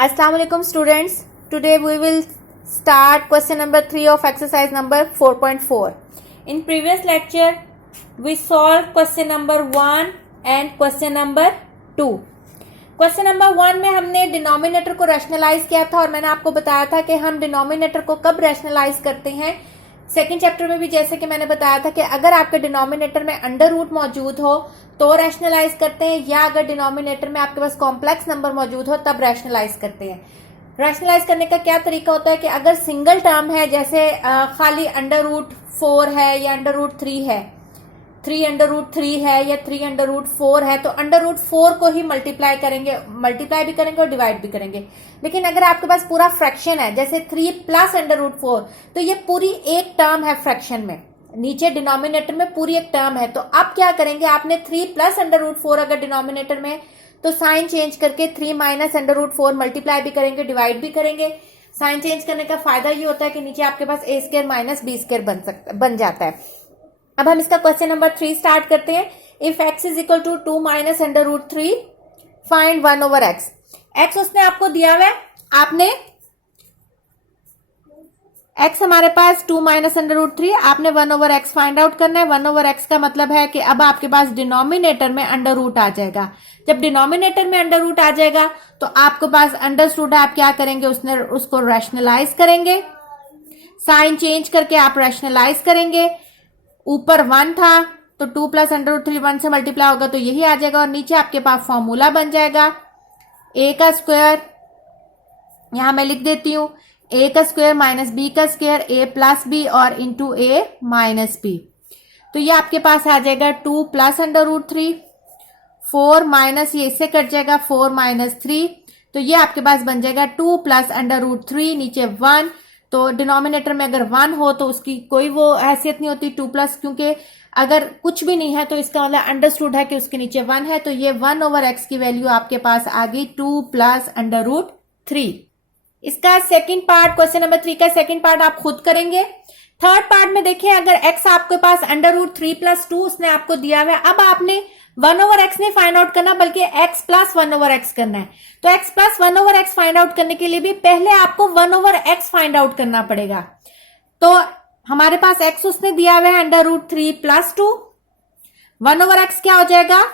Assalamu alaikum students. Today we will start question number 3 of exercise number 4.4. In previous lecture we solved question number 1 and question number 2. Question number 1 में हमने denominator को rationalise किया था और मैंने आपको बताया था कि हम डिनोमिनेटर को कब रैशनलाइज करते हैं। सेकंड चैप्टर में भी जैसे कि मैंने बताया था कि अगर आपके डिनोमिनेटर में अंडर रूट मौजूद हो तो रैशनलाइज करते हैं, या अगर डिनोमिनेटर में आपके पास कॉम्प्लेक्स नंबर मौजूद हो तब रैशनलाइज करते हैं। रैशनलाइज करने का क्या तरीका होता है कि अगर सिंगल टर्म है, जैसे खाली अंडर रूट 4 है या अंडर रूट 3 है, 3 अंडर रूट 3 है या 3 अंडर रूट 4 है, तो अंडर रूट 4 को ही मल्टीप्लाई भी करेंगे और डिवाइड भी करेंगे। लेकिन अगर आपके पास पूरा फ्रैक्शन है, जैसे 3 प्लस अंडर रूट 4, तो ये पूरी एक टर्म है फ्रैक्शन में, नीचे डिनोमिनेटर में पूरी एक टर्म है। तो अब क्या करेंगे, आपने 3 प्लस अंडर रूट 4 अगर डिनोमिनेटर में, तो साइन चेंज करके 3 माइनस अंडर रूट 4 मल्टीप्लाई भी करेंगे, डिवाइड भी करेंगे। साइन चेंज करने का फायदा ये होता है कि नीचे आपके पास ए स्क्वायर माइनस बी स्क्वायर बन जाता है। अब हम इसका क्वेश्चन नंबर 3 स्टार्ट करते हैं। If x is equal to 2 minus under root 3 find 1 over x. X उसने आपको दिया हुआ है, आपने x हमारे पास 2 माइनस अंडर रूट 3, आपने 1 ओवर एक्स फाइंड आउट करना है। 1 ओवर एक्स का मतलब है कि अब आपके पास डिनोमिनेटर में अंडर रूट आ जाएगा। जब डिनोमिनेटर में अंडर रूट आ जाएगा तो आपके पास अंडर रूट है, आप क्या करेंगे, उसको रैशनलाइज करेंगे, साइन चेंज करके आप रैशनलाइज करेंगे। ऊपर 1 था तो 2 प्लस अंडर रूट 3 1 से मल्टीप्लाई होगा तो यही आ जाएगा, और नीचे आपके पास फॉर्मूला बन जाएगा a का स्क्वायर, यहां मैं लिख देती हूं, a का स्क्वायर माइनस b का स्क्वायर, a प्लस बी और इंटू a माइनस बी। तो ये आपके पास आ जाएगा 2 प्लस अंडर रूट 3, 4 माइनस ये इससे कट जाएगा 4 माइनस 3, तो ये आपके पास बन जाएगा 2 प्लस अंडर रूट 3, नीचे 1। तो डिनोमिनेटर में अगर 1 हो तो उसकी कोई वो हैसियत नहीं होती 2 प्लस, क्योंकि अगर कुछ भी नहीं है तो इसका मतलब अंडरस्टूड है कि उसके नीचे 1 है। तो ये 1 ओवर एक्स की वैल्यू आपके पास आ गई 2 प्लस अंडर रूट 3। इसका सेकंड पार्ट, क्वेश्चन नंबर 3 का सेकंड पार्ट आप खुद करेंगे। थर्ड पार्ट में देखिए, अगर x आपके पास अंडर रूट 3 प्लस 2 उसने आपको दिया हुआ है, अब आपने 1 ओवर एक्स नहीं फाइंड आउट करना बल्कि x प्लस 1 ओवर एक्स करना है। तो x plus 1 over x find out करने के लिए भी पहले आपको 1 ओवर एक्स फाइंड आउट करना पड़ेगा। तो हमारे पास x उसने दिया हुआ है under root 3 plus 2, 1 over x क्या हो जाएगा,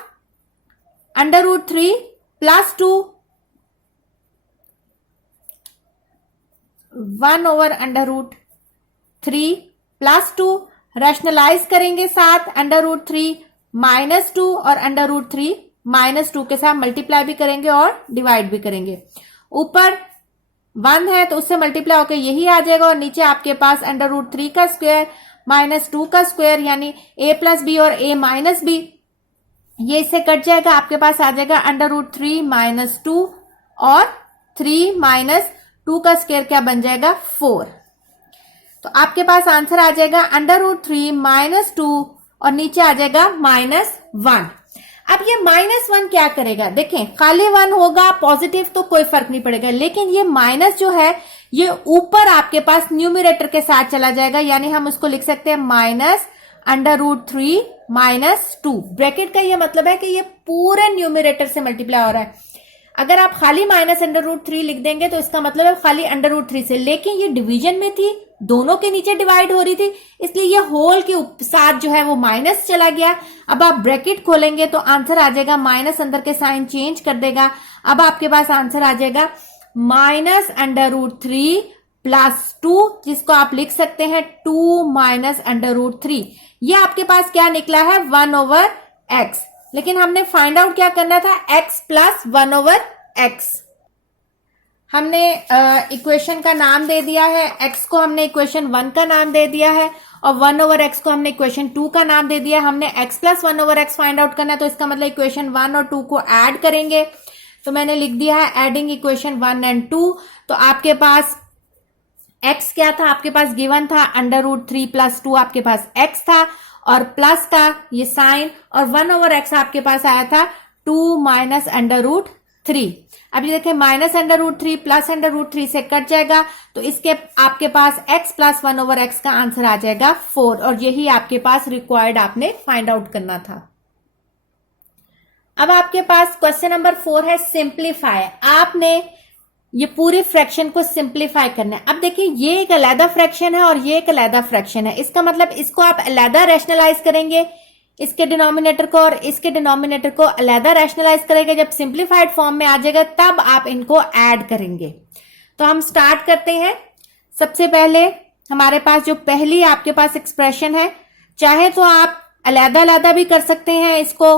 under root 3 plus 2, 1 over under root 3 plus 2, rationalise करेंगे साथ अंडर रूट 3 माइनस 2 और अंडर रूट 3 माइनस 2 के साथ मल्टीप्लाई भी करेंगे और डिवाइड भी करेंगे। ऊपर 1 है तो उससे मल्टीप्लाई होकर यही आ जाएगा, और नीचे आपके पास अंडर रूट 3 का स्क्वायर माइनस 2 का स्क्वायर यानी a प्लस बी और a माइनस बी, ये इससे कट जाएगा, आपके पास आ जाएगा अंडर रूट 3 माइनस 2 और 3 माइनस 2 का स्क्वायर क्या बन जाएगा 4। तो आपके पास आंसर आ जाएगा अंडर रूट 3 माइनस 2 और नीचे आ जाएगा माइनस 1। अब ये माइनस 1 क्या करेगा, देखें खाली 1 होगा पॉजिटिव तो कोई फर्क नहीं पड़ेगा, लेकिन ये माइनस जो है ये ऊपर आपके पास न्यूमरेटर के साथ चला जाएगा, यानी हम उसको लिख सकते हैं minus under root 3 minus 2। Bracket का ये मतलब है कि ये पूरे न्यूमरेटर से मल्टीप्लाई हो रहा है। अगर आप खाली माइनस अंडर रूट 3 लिख देंगे तो इसका मतलब है खाली अंडर रूट 3 से, लेकिन ये डिवीजन में थी, दोनों के नीचे डिवाइड हो रही थी, इसलिए ये होल के साथ जो है वो माइनस चला गया। अब आप ब्रैकेट खोलेंगे तो आंसर आ जाएगा, माइनस अंदर के साइन चेंज कर देगा, अब आपके पास आंसर आ जाएगा माइनस अंडर रूट 3 प्लस 2, जिसको आप लिख सकते हैं 2 माइनस अंडर रूट 3। ये आपके पास क्या निकला है 1 ओवर एक्स, लेकिन हमने फाइंड आउट क्या करना था, x प्लस 1 ओवर एक्स। हमने इक्वेशन का नाम दे दिया है, x को हमने इक्वेशन 1 का नाम दे दिया है और 1 ओवर एक्स को हमने इक्वेशन 2 का नाम दे दिया है। हमने x plus 1 over x find out करना है, तो इसका मतलब इक्वेशन 1 और 2 को ऐड करेंगे। तो मैंने लिख दिया है एडिंग इक्वेशन 1 एंड 2। तो आपके पास x क्या था, आपके पास गिवन था अंडर रूट 3 प्लस 2, आपके पास x था और प्लस का ये साइन, और 1 ओवर एक्स आपके पास आया था 2 माइनस अंडर रूट 3। अब ये देखें minus under root 3 plus under root 3 से कट जाएगा, तो इसके आपके पास x प्लस 1 ओवर एक्स का आंसर आ जाएगा 4, और यही आपके पास रिक्वायर्ड आपने फाइंड आउट करना था। अब आपके पास क्वेश्चन नंबर 4 है सिंप्लीफाई। आपने ये पूरी फ्रैक्शन को सिंप्लीफाई करना है। अब देखिए ये एक अलग फ्रैक्शन है और ये एक अलग फ्रैक्शन है, इसका मतलब इसको आप अलग रैशनलाइज करेंगे, इसके डिनोमिनेटर को और इसके डिनोमिनेटर को अलग रैशनलाइज करेंगे। जब सिंप्लीफाइड फॉर्म में आ जाएगा तब आप इनको ऐड करेंगे। तो हम स्टार्ट करते हैं। सबसे पहले हमारे पास जो पहली आपके पास एक्सप्रेशन है, चाहे तो आप अलग अलग भी कर सकते हैं, इसको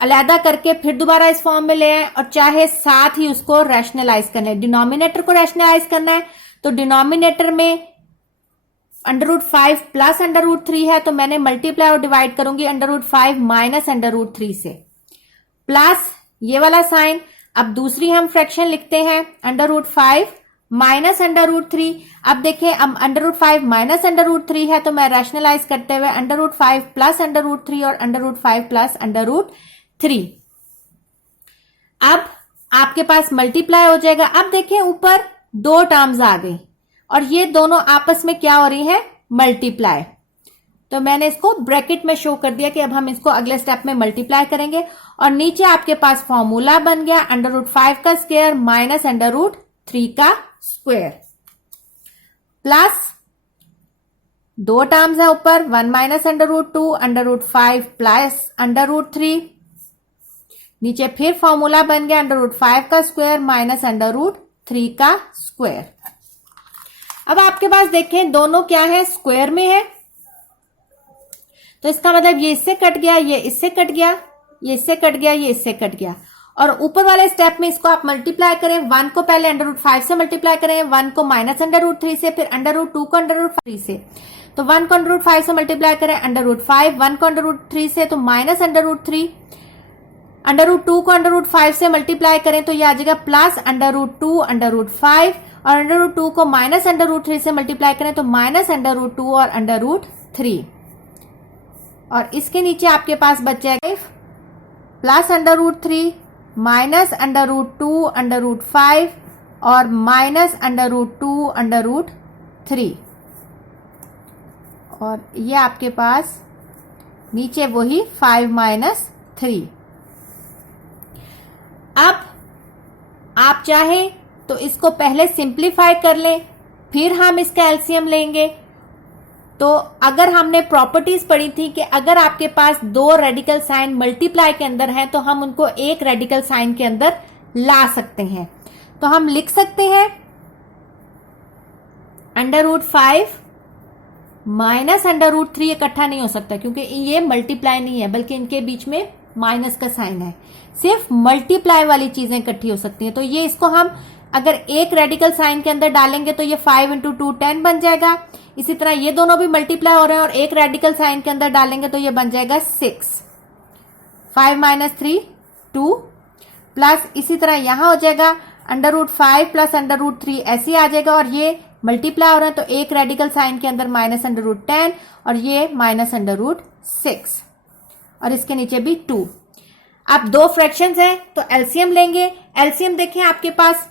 अलग करके फिर दोबारा इस फॉर्म में ले आए, और चाहे साथ ही उसको रैशनलाइज करना है, डिनोमिनेटर को रैशनलाइज करना है। तो डिनोमिनेटर में √5 प्लस √3 है, तो मैंने मल्टीप्लाई और डिवाइड करूंगी √5 माइनस √3 से, प्लस ये वाला साइन। अब दूसरी हम फ्रैक्शन लिखते हैं √5 माइनस √3। अब देखिए अब √5 माइनस √3 है, तो मैं रैशनलाइज करते हुए √5 प्लस √3 और √5 प्लस √3। अब आपके पास मल्टीप्लाई हो जाएगा। अब देखिए ऊपर दो टर्म्स आ गई और ये दोनों आपस में क्या हो रही है, मल्टीप्लाई। तो मैंने इसको ब्रैकेट में शो कर दिया कि अब हम इसको अगले स्टेप में मल्टीप्लाई करेंगे। और नीचे आपके पास फॉर्मूला बन गया √5 का स्क्वायर माइनस √3 का स्क्वायर, प्लस दो टर्म्स है ऊपर, 1 माइनस √2, √5 प्लस √3, नीचे फिर फॉर्मूला बन गया √5 का स्क्वायर माइनस √3 का स्क्वायर। अब आपके पास देखें दोनों क्या है, स्क्वायर में है, तो इसका मतलब ये इससे कट गया, ये इससे कट गया, ये इससे कट गया, ये इससे कट गया। और ऊपर वाले स्टेप में इसको आप मल्टीप्लाई करें, 1 को पहले √5 से मल्टीप्लाई करें, 1 को माइनस √3 से, फिर √2 को √3 से। तो 1 को √5 से मल्टीप्लाई करें √5, 1 को √3 से तो माइनस √3, √2 को √5 से मल्टीप्लाई करें तो ये आ जाएगा प्लस √2 √5, और √2 को माइनस √3 से मल्टीप्लाई करें तो माइनस √2 और √3, और इसके नीचे आपके पास बच जाएगा प्लस √3 माइनस √2 √5 और माइनस √2 √3, और ये आपके पास नीचे वही 5 माइनस 3। अब आप चाहें तो इसको पहले सिंप्लीफाई कर लें, फिर हम इसका एलसीएम लेंगे। तो अगर हमने प्रॉपर्टीज पढ़ी थी कि अगर आपके पास दो रेडिकल साइन मल्टीप्लाई के अंदर हैं तो हम उनको एक रेडिकल साइन के अंदर ला सकते हैं। तो हम लिख सकते हैं √5 माइनस √3 इकट्ठा नहीं हो सकता क्योंकि ये मल्टीप्लाई नहीं है बल्कि इनके बीच में माइनस का साइन है, सिर्फ मल्टीप्लाई वाली चीजें इकट्ठी हो सकती हैं। तो ये इसको हम अगर एक रेडिकल साइन के अंदर डालेंगे तो ये 5 × 2 10 बन जाएगा। इसी तरह ये दोनों भी मल्टीप्लाई हो रहे हैं और एक रेडिकल साइन के अंदर डालेंगे तो ये बन जाएगा 6, 5 माइनस 3 2, प्लस इसी तरह यहां हो जाएगा √5 प्लस √3 ऐसे आ जाएगा, और ये मल्टीप्लाई हो रहे हैं तो एक रेडिकल साइन के अंदर माइनस √10 और ये माइनस √6, और इसके नीचे भी 2। अब दो फ्रैक्शंस हैं तो एलसीएम लेंगे। एलसीएम देखें आपके पास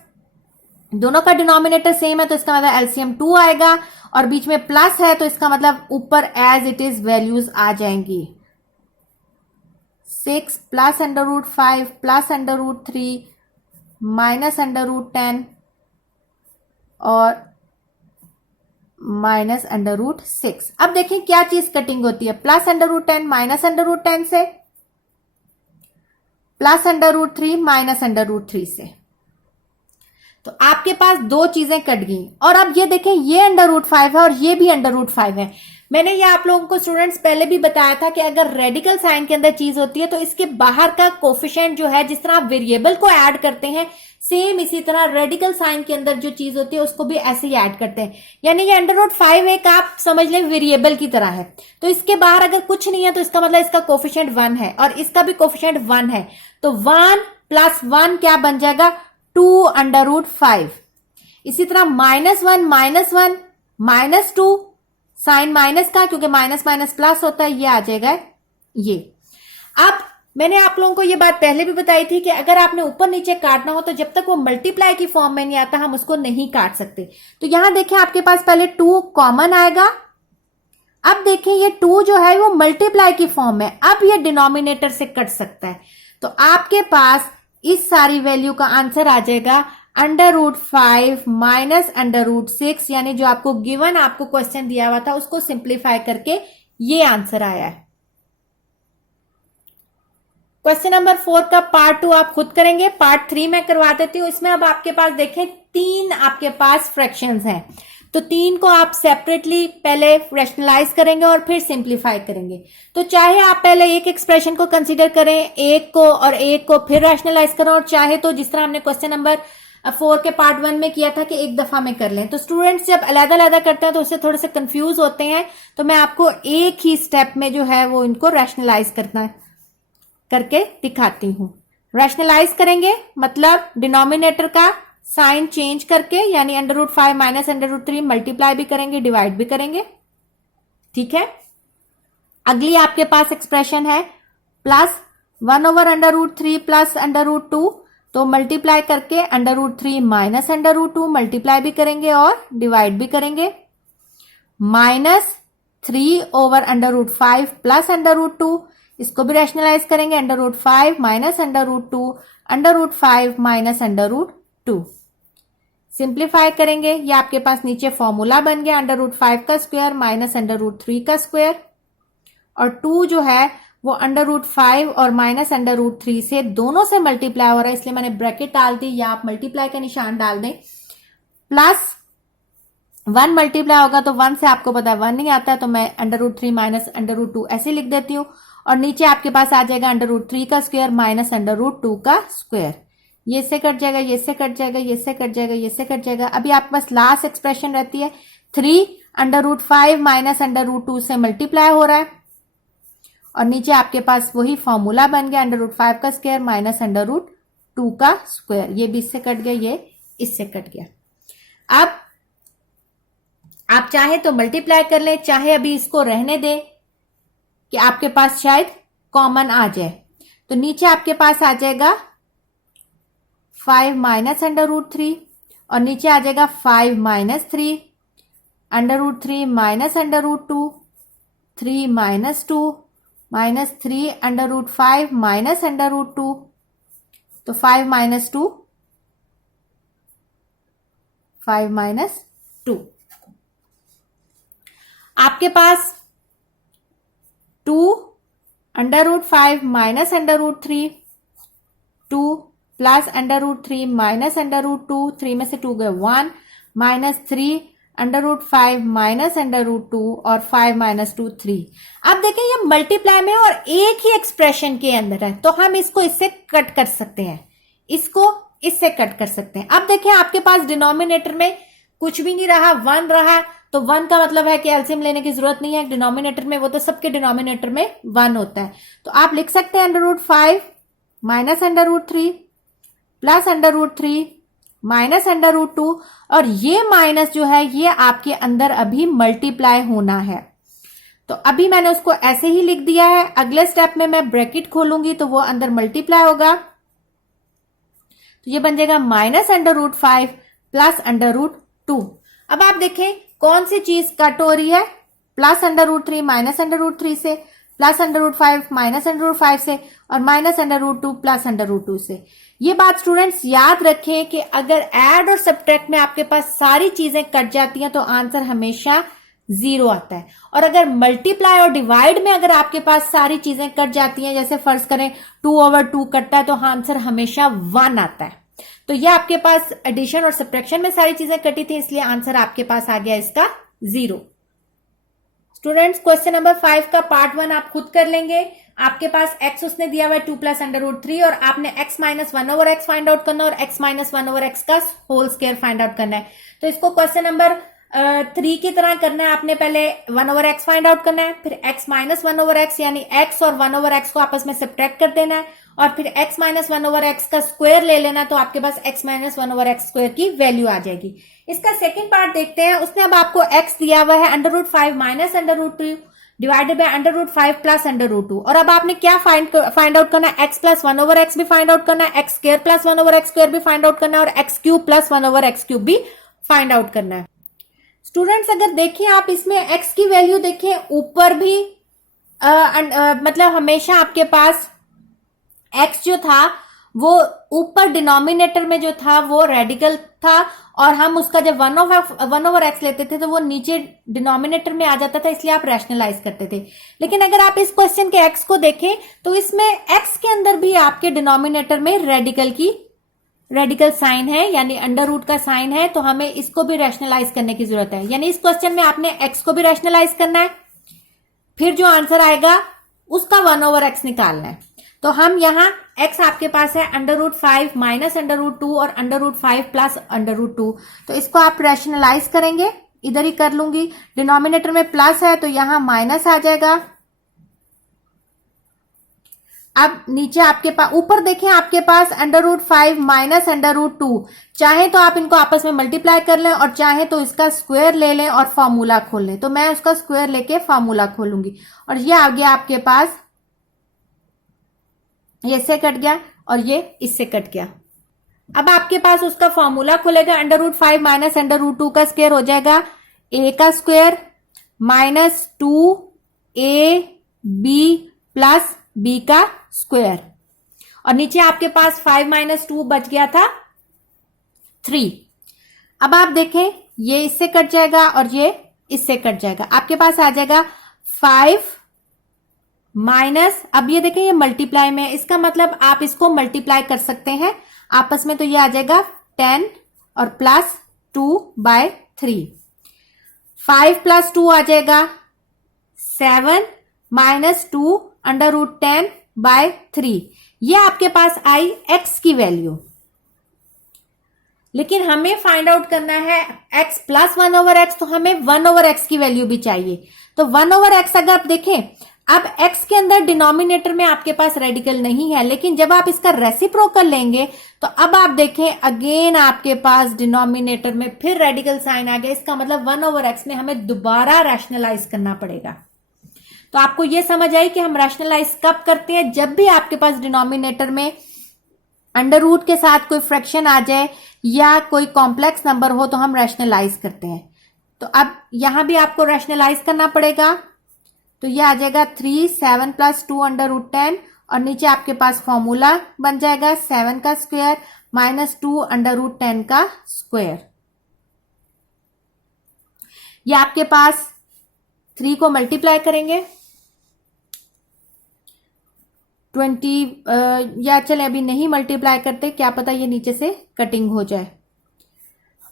दोनों का डिनोमिनेटर सेम है तो इसका मतलब एलसीएम 2 आएगा, और बीच में प्लस है तो इसका मतलब ऊपर एज इट इज वैल्यूज आ जाएंगी। 6 प्लस √5 प्लस √3 माइनस √10 और माइनस √6। अब देखें क्या चीज कटिंग होती है, प्लस √10 माइनस √10 से, प्लस √3 माइनस √3 से। तो आपके पास दो चीजें कट गई। और अब ये देखें ये √5 है और ये भी √5 है। मैंने ये आप लोगों को स्टूडेंट्स पहले भी बताया था कि अगर रेडिकल साइन के अंदर चीज होती है तो इसके बाहर का कोफिशिएंट जो है, जिस तरह आप वेरिएबल को ऐड करते हैं सेम इसी तरह रेडिकल साइन के अंदर जो चीज होती है उसको भी ऐसे ही ऐड करते हैं। यानी ये √5 एक आप समझ लें वेरिएबल की तरह है, तो इसके बाहर अगर कुछ नहीं है तो इसका मतलब इसका कोफिशिएंट 1 है और इसका भी कोफिशिएंट 1 है। तो 1 + 1 क्या बन जाएगा, 2 √5। इसी तरह -1 -2 साइन माइनस का, क्योंकि माइनस माइनस प्लस होता है, ये आ जाएगा ये। अब मैंने आप लोगों को ये बात पहले भी बताई थी कि अगर आपने ऊपर नीचे काटना हो तो जब तक वो मल्टीप्लाई की फॉर्म में नहीं आता हम उसको नहीं काट सकते। तो यहां देखें आपके पास पहले 2 कॉमन आएगा। अब देखें ये 2 जो है वो मल्टीप्लाई की फॉर्म में, अब ये डिनोमिनेटर से कट सकता है। तो आपके पास इस सारी वैल्यू का आंसर आ जाएगा √5 माइनस √6, यानी जो आपको गिवन आपको क्वेश्चन दिया हुआ था उसको सिंप्लीफाई करके ये आंसर आया है। क्वेश्चन नंबर 4 का पार्ट 2 आप खुद करेंगे, पार्ट 3 में करवा देती हूं। इसमें अब आपके पास देखें 3 आपके पास फ्रैक्शंस हैं, तो 3 को आप सेपरेटली पहले रैशनलाइज करेंगे और फिर सिंप्लीफाई करेंगे। तो चाहे आप पहले एक एक्सप्रेशन को कंसीडर करें, एक को और एक को फिर रैशनलाइज करें, और चाहे तो जिस तरह हमने क्वेश्चन नंबर 4 के पार्ट 1 में किया था कि एक दफा में कर लें। तो स्टूडेंट्स जब अलग अलग करते हैं तो उससे थोड़े से कंफ्यूज होते हैं, तो मैं आपको एक ही स्टेप में जो है वो इनको रैशनलाइज करके दिखाती हूं। रैशनलाइज करेंगे मतलब डिनोमिनेटर का साइन चेंज करके, यानी √5 माइनस √3 मल्टीप्लाई भी करेंगे, डिवाइड भी करेंगे। ठीक है, अगली आपके पास एक्सप्रेशन है प्लस 1/√3 प्लस √2, तो मल्टीप्लाई करके √3 माइनस √2 मल्टीप्लाई भी करेंगे और डिवाइड भी करेंगे, माइनस 3/√5 प्लस √2, इसको भी रैशनलाइज करेंगे, √5 माइनस √2 √5 माइनस √2, सिंप्लीफाई करेंगे। ये आपके पास नीचे फॉर्मूला बन गया √5 का स्क्वायर माइनस √3 का स्क्वायर, और 2 जो है वो √5 और माइनस √3 से दोनों से मल्टीप्लाई हो रहा है, इसलिए मैंने ब्रैकेट डाल दी, या आप मल्टीप्लाई का निशान डाल दें। प्लस 1 मल्टीप्लाई होगा तो 1 से आपको पता है 1 नहीं आता है, तो मैं √3 माइनस √2 ऐसे लिख देती हूँ, और नीचे आपके पास आ जाएगा √3 का स्क्वायर माइनस √2 का स्क्वायर। ये से कट जाएगा, ये से कट जाएगा, ये से कट जाएगा, ये से कट जाएगा। अभी आपके पास लास्ट एक्सप्रेशन रहती है 3 √5 माइनस √2 से मल्टीप्लाई हो रहा है, और नीचे आपके पास वही फॉर्मूला बन गया √5 का स्क्वायर माइनस √2 का स्क्वायर। ये भी इससे कट गया, ये इससे कट गया। अब आप चाहे तो मल्टीप्लाई कर लें, चाहे अभी इसको रहने दें कि आपके पास शायद कॉमन आ जाए। तो नीचे आपके पास आ जाएगा 5 माइनस √3, और नीचे आ जाएगा 5 minus 3 √3 minus √2, 3 minus 2 minus 3 √5 minus √2, तो 5 माइनस 2 5 माइनस 2। आपके पास 2 √5 माइनस √3, 2 प्लस √3 माइनस √2, 3 में से 2 गए 1, माइनस 3 √5 माइनस √2, और 5 माइनस 2 3। अब देखें ये मल्टीप्लाई में और एक ही एक्सप्रेशन के अंदर है, तो हम इसको इससे कट कर सकते हैं, इसको इससे कट कर सकते हैं। अब देखें आपके पास डिनोमिनेटर में कुछ भी नहीं रहा, 1 रहा, तो 1 का मतलब है कि एलसीएम लेने की जरूरत नहीं है डिनोमिनेटर में, वो तो सबके डिनोमिनेटर में 1 होता है। तो आप लिख सकते हैं √5 माइनस √3 प्लस √3 माइनस √2, और ये माइनस जो है ये आपके अंदर अभी मल्टीप्लाई होना है, तो अभी मैंने उसको ऐसे ही लिख दिया है। अगले स्टेप में मैं ब्रैकेट खोलूंगी तो वो अंदर मल्टीप्लाई होगा, तो ये बन जाएगा माइनस √5 प्लस √2। अब आप देखें कौन सी चीज कट हो रही है, प्लस √3 माइनस √3 से, प्लस √5 माइनस √5 से, और माइनस √2 प्लस √2 से। ये बात स्टूडेंट्स याद रखें कि अगर ऐड और सब्ट्रैक्ट में आपके पास सारी चीजें कट जाती हैं तो आंसर हमेशा 0 आता है, और अगर मल्टीप्लाई और डिवाइड में अगर आपके पास सारी चीजें कट जाती हैं, जैसे फर्ज करें 2/2 कटता है, तो आंसर हमेशा 1 आता है। तो ये आपके पास एडिशन और सब्ट्रैक्शन में सारी चीजें कटी थी, इसलिए आंसर आपके पास आ गया इसका 0। स्टूडेंट्स क्वेश्चन नंबर 5 का पार्ट 1 आप खुद कर लेंगे। आपके पास x उसने दिया हुआ है 2 प्लस √3, और आपने x minus 1/x find out करना है, और x माइनस 1/x का होल स्क्वायर फाइंड आउट करना है। तो इसको क्वेश्चन नंबर 3 की तरह करना है। आपने पहले 1/x फाइंड आउट करना है, फिर x माइनस 1/x यानी x और 1/x को आपस में सब्ट्रैक्ट कर देना है, और फिर x माइनस 1/x का स्क्वायर ले लेना, तो आपके पास x माइनस 1/x स्क्वायर की वैल्यू आ जाएगी। इसका सेकंड पार्ट देखते हैं। उसने अब आपको x दिया हुआ है √5 माइनस √2 डिवाइडेड बाय √5 प्लस √2, और अब आपने क्या फाइंड आउट करना है, x प्लस 1/x भी फाइंड आउट करना है, x square plus 1/x square भी फाइंड आउट करना है, और x cube plus 1/x cube भी फाइंड आउट करना है। स्टूडेंट्स अगर देखिए आप इसमें x की वैल्यू देखें, ऊपर भी मतलब हमेशा आपके पास x जो था वो ऊपर डिनोमिनेटर में जो था वो रेडिकल था, और हम उसका जब 1/x लेते थे तो वो नीचे डिनोमिनेटर में आ जाता था, इसलिए आप रैशनलाइज करते थे। लेकिन अगर आप इस क्वेश्चन के x को देखें तो इसमें x के अंदर भी आपके डिनोमिनेटर में रेडिकल साइन है, यानी अंडर रूट का साइन है, तो हमें इसको भी रैशनलाइज करने की जरूरत है। यानी इस क्वेश्चन में आपने x को भी रैशनलाइज करना है, फिर जो आंसर आएगा उसका 1/x निकालना है। तो हम यहाँ x आपके पास है √5 माइनस √2 और √5 प्लस √2, तो इसको आप रैशनलाइज करेंगे, इधर ही कर लूंगी, डिनोमिनेटर में प्लस है तो यहां माइनस आ जाएगा। अब नीचे आपके पास, ऊपर देखें आपके पास √5 माइनस √2, चाहे तो आप इनको आपस में मल्टीप्लाई कर लें और चाहे तो इसका स्क्वायर ले लें और फॉर्मूला खोल लें। तो मैं उसका स्क्वायर लेके फॉर्मूला खोलूंगी, और ये आ गया आपके पास, ये इससे कट गया और ये इससे कट गया। अब आपके पास उसका फॉर्मूला खुलेगा, √5 माइनस √2 का स्क्वायर हो जाएगा a का square minus 2ab plus b का स्क्वायर, और नीचे आपके पास 5 माइनस 2 बच गया था 3। अब आप देखें ये इससे कट जाएगा और ये इससे कट जाएगा, आपके पास आ जाएगा 5 माइनस, अब ये देखें ये मल्टीप्लाई में, इसका मतलब आप इसको मल्टीप्लाई कर सकते हैं आपस में, तो ये आ जाएगा 10 और प्लस 2/3, 5 प्लस 2 आ जाएगा 7 माइनस 2 √10/3, ये आपके पास आई x की वैल्यू। लेकिन हमें फाइंड आउट करना है x प्लस 1/x, तो हमें 1/x की वैल्यू भी चाहिए। तो 1/x अगर आप देखें, अब x के अंदर डिनोमिनेटर में आपके पास रेडिकल नहीं है, लेकिन जब आप इसका रेसिप्रोकल लेंगे तो अब आप देखें अगेन आपके पास डिनोमिनेटर में फिर रेडिकल साइन आ गया, इसका मतलब 1/x में हमें दोबारा रैशनलाइज करना पड़ेगा। तो आपको यह समझ आई कि हम रैशनलाइज कब करते हैं, जब भी आपके पास डिनोमिनेटर में अंडर रूट के साथ कोई फ्रैक्शन आ जाए या कोई कॉम्प्लेक्स नंबर हो तो हम रैशनलाइज करते हैं। तो अब यहां भी आपको रैशनलाइज करना पड़ेगा, तो ये आ जाएगा 3 7 प्लस 2 √10, और नीचे आपके पास फॉर्मूला बन जाएगा 7 का स्क्वायर माइनस 2 √10 का स्क्वायर। ये आपके पास 3 को मल्टीप्लाई करेंगे 20, या चले अभी नहीं मल्टीप्लाई करते, क्या पता ये नीचे से कटिंग हो जाए।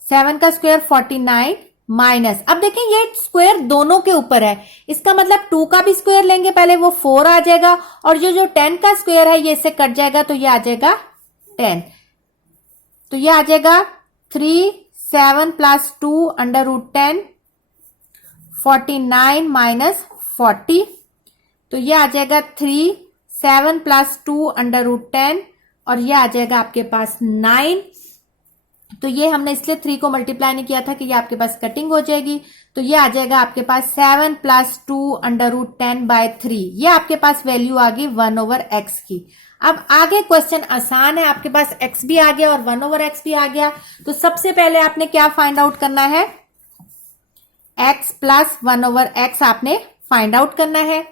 7 का स्क्वायर 49 माइनस, अब देखें ये स्क्वायर दोनों के ऊपर है, इसका मतलब 2 का भी स्क्वायर लेंगे पहले, वो 4 आ जाएगा, और जो 10 का स्क्वायर है ये इससे कट जाएगा, तो ये आ जाएगा 10, तो ये आ जाएगा 3 7 प्लस 2 √10 49 माइनस 40, तो ये आ जाएगा 3 7 प्लस 2 √10, और ये आ जाएगा आपके पास 9। तो ये हमने इसलिए 3 को मल्टीप्लाई नहीं किया था कि ये आपके पास कटिंग हो जाएगी, तो ये आ जाएगा आपके पास 7 प्लस 2 √10/3, ये आपके पास वैल्यू आ गई 1/x की। अब आगे क्वेश्चन आसान है, आपके पास x भी आ गया और 1/x भी आ गया, तो सबसे पहले आपने क्या फाइंड आउट करना है, x प्लस 1/x आपने फाइंड आउट करना है।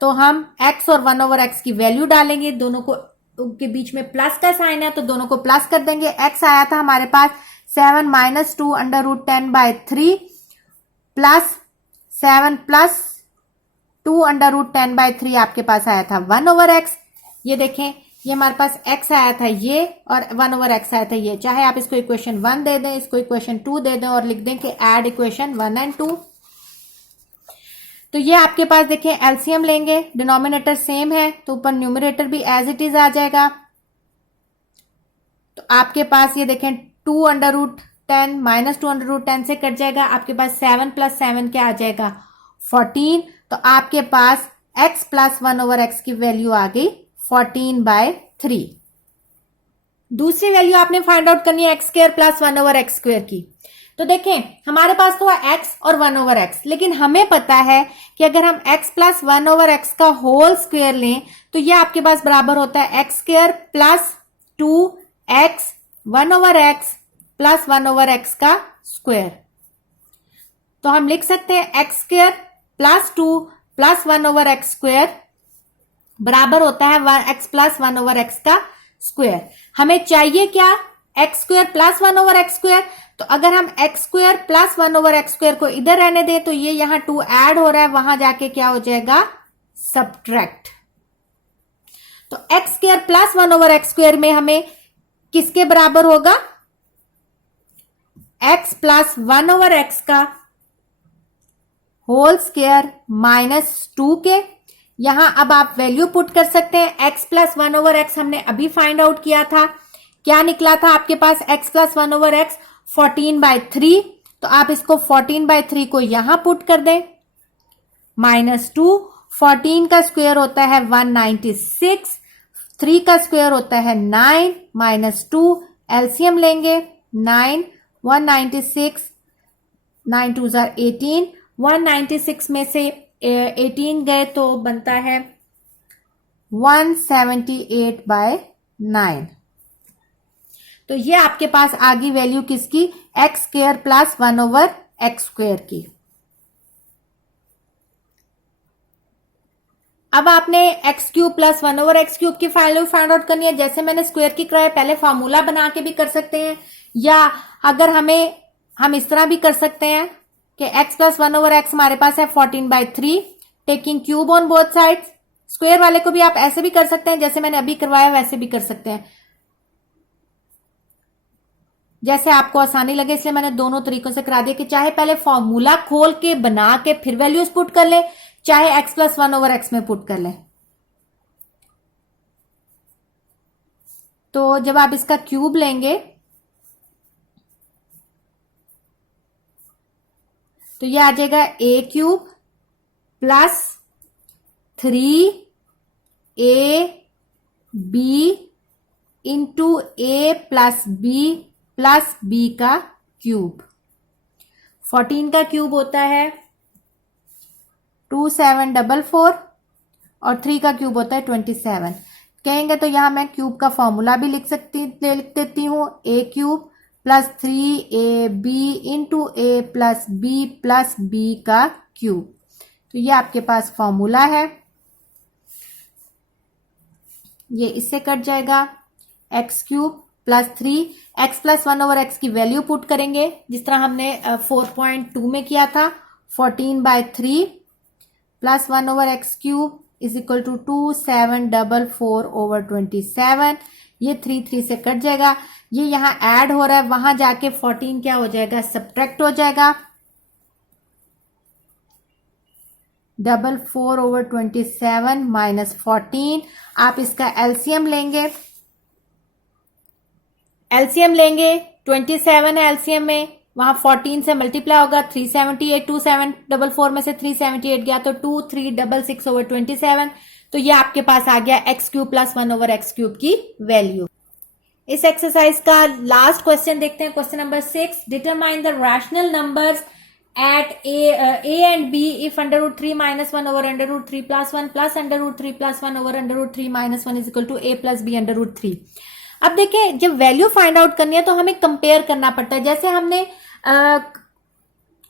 तो हम x और 1/x की वैल्यू डालेंगे, दोनों को के बीच में प्लस का साइन है तो दोनों को प्लस कर देंगे। x आया था हमारे पास 7 माइनस 2 √10/3 प्लस 7 प्लस 2 √10/3 आपके पास आया था 1/x। ये देखें ये हमारे पास x आया था ये, और 1/x आया था ये, चाहे आप इसको इक्वेशन 1 दे दें, इसको इक्वेशन 2 दे दें और लिख दें कि ऐड इक्वेशन 1 एंड 2। तो ये आपके पास देखें एलसीएम लेंगे, डिनोमिनेटर सेम है तो ऊपर न्यूमरेटर भी एज इट इज आ जाएगा। तो आपके पास ये देखें 2 √10 माइनस 2 √10 से कट जाएगा, आपके पास 7 प्लस 7 क्या आ जाएगा 14। तो आपके पास x प्लस 1/x की वैल्यू आ गई 14/3। दूसरी वैल्यू आपने फाइंड आउट करनी है x square plus 1/x square की। तो देखें हमारे पास तो है x और 1/x, लेकिन हमें पता है कि अगर हम x प्लस 1/x का होल स्क्वायर लें तो ये आपके पास बराबर होता है x square plus 2x 1/x plus 1/x का स्क्वायर। तो हम लिख सकते हैं x square plus 2 plus 1/x square बराबर होता है x प्लस 1/x का स्क्वायर। हमें चाहिए क्या, एक्स स्क्वायर प्लस 1/x²। तो अगर हम एक्स स्क्वायर प्लस 1/x² को इधर रहने दें तो ये यहां 2 ऐड हो रहा है, वहां जाके क्या हो जाएगा, सब्ट्रैक्ट। तो एक्स स्क्वायर प्लस 1/x² में हमें किसके बराबर होगा, x प्लस 1/x का होल स्क्वायर माइनस 2 के। यहां अब आप वैल्यू पुट कर सकते हैं। x प्लस 1/x हमने अभी फाइंड आउट किया था, क्या निकला था आपके पास, x प्लस 1/x 14/3। तो आप इसको 14/3 को यहां पुट कर दें, माइनस 2। 14 का स्क्वायर होता है 196, 3 का स्क्वायर होता है 9, माइनस 2। एलसीएम लेंगे 9, 196, 9 2 18, 196 में से 18 गए तो बनता है 178/9। तो ये आपके पास आ गई वैल्यू किसकी, एक्स स्क्वायर प्लस 1/x² की। अब आपने x³ प्लस 1/x³ की वैल्यू फाइंड आउट करनी है। जैसे मैंने स्क्वायर की कराया, पहले फॉर्मूला बना के भी कर सकते हैं, या अगर हम इस तरह भी कर सकते हैं कि x प्लस 1/x हमारे पास है 14/3, taking cube on both sides. Square वाले को भी आप ऐसे भी कर सकते हैं, जैसे मैंने अभी करवाया वैसे भी कर सकते हैं, जैसे आपको आसानी लगे, इसलिए मैंने दोनों तरीकों से करा दिया कि चाहे पहले फॉर्मूला खोल के बना के फिर वैल्यूज पुट कर ले, चाहे x प्लस 1/x में पुट कर ले। तो जब आप इसका क्यूब लेंगे तो ये आ जाएगा a³ plus 3ab into a plus b का क्यूब। 14 का क्यूब होता है 2744 और 3 का क्यूब होता है 27। कहेंगे तो यहां मैं क्यूब का फॉर्मूला भी लिख देती हूं, a³ plus 3ab into a plus b का क्यूब। तो ये आपके पास फॉर्मूला है, ये इससे कट जाएगा, x³ plus 3x plus 1/x की वैल्यू पुट करेंगे जिस तरह हमने 4.2 में किया था, 14/3 plus 1/x³ is equal to 2744/27। ये 3 से कट जाएगा, ये यहां ऐड हो रहा है, वहां जाके 14 क्या हो जाएगा, सब्ट्रैक्ट हो जाएगा। 44/27 माइनस 14। आप इसका एलसीएम लेंगे, 27 है एलसीएम में, वहां 14 से मल्टीप्लाई होगा, 378, 2744 में से 378 गया तो 2366/27। तो ये आपके पास आ गया x³ प्लस 1/x³ की वैल्यू। इस एक्सरसाइज का लास्ट क्वेश्चन देखते हैं, question number 6। Determine the rational numbers at a and b if √3 minus 1/√3 plus 1 plus √3 plus 1/√3 minus 1 is equal to a plus b √3। अब देखें, जब वैल्यू फाइंड आउट करनी है तो हमें कंपेयर करना पड़ता है। जैसे हमने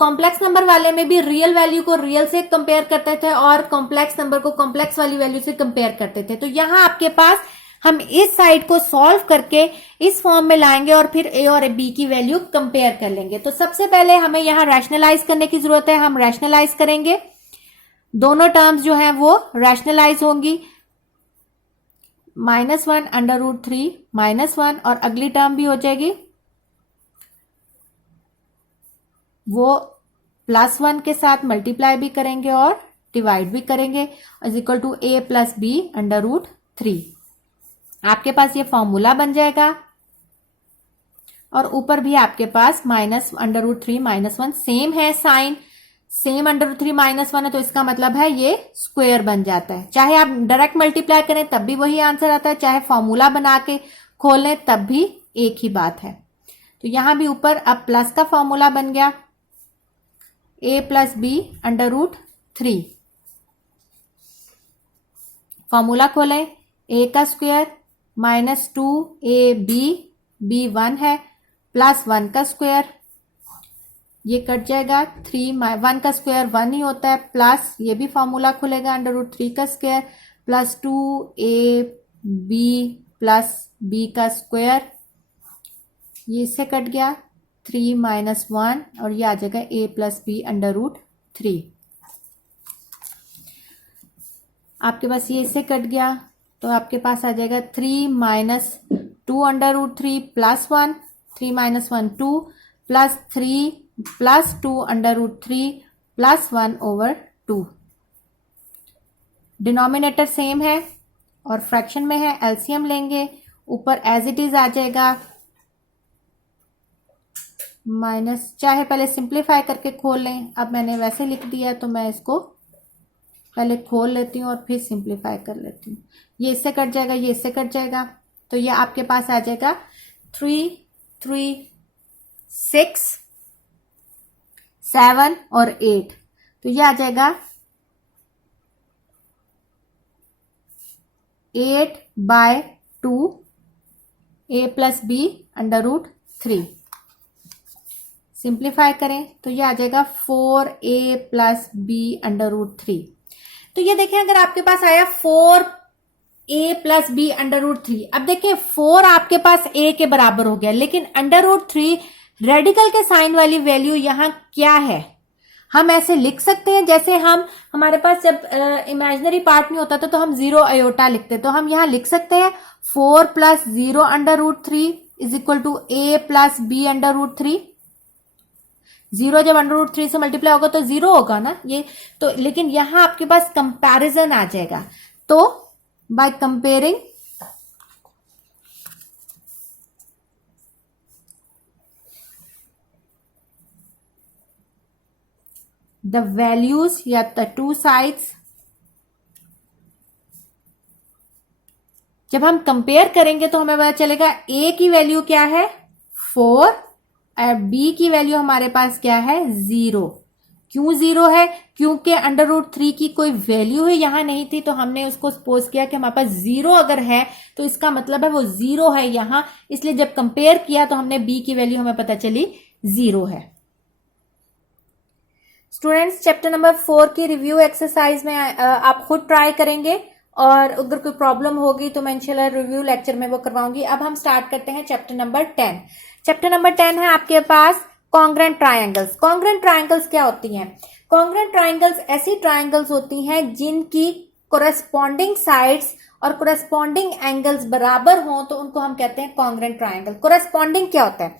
कॉम्प्लेक्स नंबर वाले में भी रियल वैल्यू को रियल से कंपेयर करते थे और कॉम्प्लेक्स नंबर को कॉम्प्लेक्स वाली वैल्यू से कंपेयर करते थे। तो यहां आपके पास हम इस साइड को सॉल्व करके इस फॉर्म में लाएंगे और फिर a और b की वैल्यू कंपेयर कर लेंगे। तो सबसे पहले हमें यहां रैशनलाइज करने की जरूरत है, हम रैशनलाइज करेंगे, दोनों टर्म्स जो हैं वो रैशनलाइज होंगी, -1/√3 -1, और अगली टर्म भी हो जाएगी वो +1 के साथ मल्टीप्लाई भी करेंगे और डिवाइड भी करेंगे, is equal to a plus b √3। आपके पास ये फॉर्मूला बन जाएगा और ऊपर भी आपके पास -√3 -1 सेम है, साइन सेम √3 -1 है, तो इसका मतलब है ये स्क्वायर बन जाता है। चाहे आप डायरेक्ट मल्टीप्लाई करें तब भी वही आंसर आता है, चाहे फॉर्मूला बना के खोलें तब भी एक ही बात है। तो यहां भी ऊपर अब प्लस का फॉर्मूला बन गया, a प्लस b √3। फॉर्मूला खोलें, a का स्क्वायर -2ab, b 1 है, प्लस 1 का स्क्वायर, ये कट जाएगा, 1 का स्क्वायर 1 ही होता है, प्लस ये भी फॉर्मूला खुलेगा √3 का square plus 2ab plus b का स्क्वायर, ये इससे कट गया 3 माइनस 1 और ये आ जाएगा a plus b under root 3। आपके पास ये इससे कट गया तो आपके पास आ जाएगा 3 minus 2 under root 3 plus 1, 3 minus 1 2 plus 3 plus 2 under root 3 plus 1 over 2। Denominator same है और फ्रैक्शन में है, एलसीएम लेंगे, ऊपर एज इट इज आ जाएगा माइनस, चाहे पहले सिंप्लीफाई करके खोल लें, अब मैंने वैसे लिख दिया तो मैं इसको पहले खोल लेती हूँ और फिर सिंप्लीफाई कर लेती हूँ। ये इससे कट जाएगा, ये इससे कट जाएगा, तो ये आपके पास आ जाएगा 3 3 6 7 और 8, तो ये आ जाएगा 8/2 a plus b under root 3। Simplify करें तो ये आ जाएगा 4a plus b under root 3। तो ये देखें, अगर आपके पास आया 4a plus b under root 3, अब देखिए 4 आपके पास a के बराबर हो गया, लेकिन अंडर रूट 3 रेडिकल के साइन वाली वैल्यू यहां क्या है, हम ऐसे लिख सकते हैं जैसे हमारे पास जब इमेजिनरी पार्ट नहीं होता था तो हम 0 आयोटा लिखते, तो हम यहां लिख सकते हैं 4 plus 0 under root 3 is equal to a plus b under root 3। 0 जब अंडर रूट 3 से मल्टीप्लाई होगा तो 0 होगा ना ये तो, लेकिन यहां आपके पास कंपैरिजन आ जाएगा, तो बाय कंपेयरिंग the values या the two sides, जब हम कंपेयर करेंगे तो हमें पता चलेगा a की वैल्यू क्या है 4 और b की वैल्यू हमारे पास क्या है 0। क्यों 0 है? क्योंकि अंडर रूट 3 की कोई वैल्यू ही यहां नहीं थी, तो हमने उसको सपोज किया कि हमारे पास 0 अगर है तो इसका मतलब है वो 0 है यहां, इसलिए जब कंपेयर किया तो हमने b की वैल्यू हमें पता चली 0 है। स्टूडेंट्स, चैप्टर नंबर 4 की रिव्यू एक्सरसाइज में आप खुद ट्राई करेंगे और अगर कोई प्रॉब्लम होगी तो मैं इंशाल्लाह रिव्यू लेक्चर में वो करवाऊंगी। अब हम स्टार्ट करते हैं चैप्टर नंबर 10। चैप्टर नंबर 10 है आपके पास कॉन्ग्रेंट ट्रायंगल्स। कॉन्ग्रेंट ट्रायंगल्स क्या होती हैं? कॉन्ग्रेंट ट्रायंगल्स ऐसी ट्रायंगल्स होती हैं जिनकी कोरेस्पॉन्डिंग साइड्स और कोरेस्पॉन्डिंग एंगल्स बराबर हों तो उनको हम कहते हैं कॉन्ग्रेंट ट्रायंगल। कोरेस्पॉन्डिंग क्या होता है?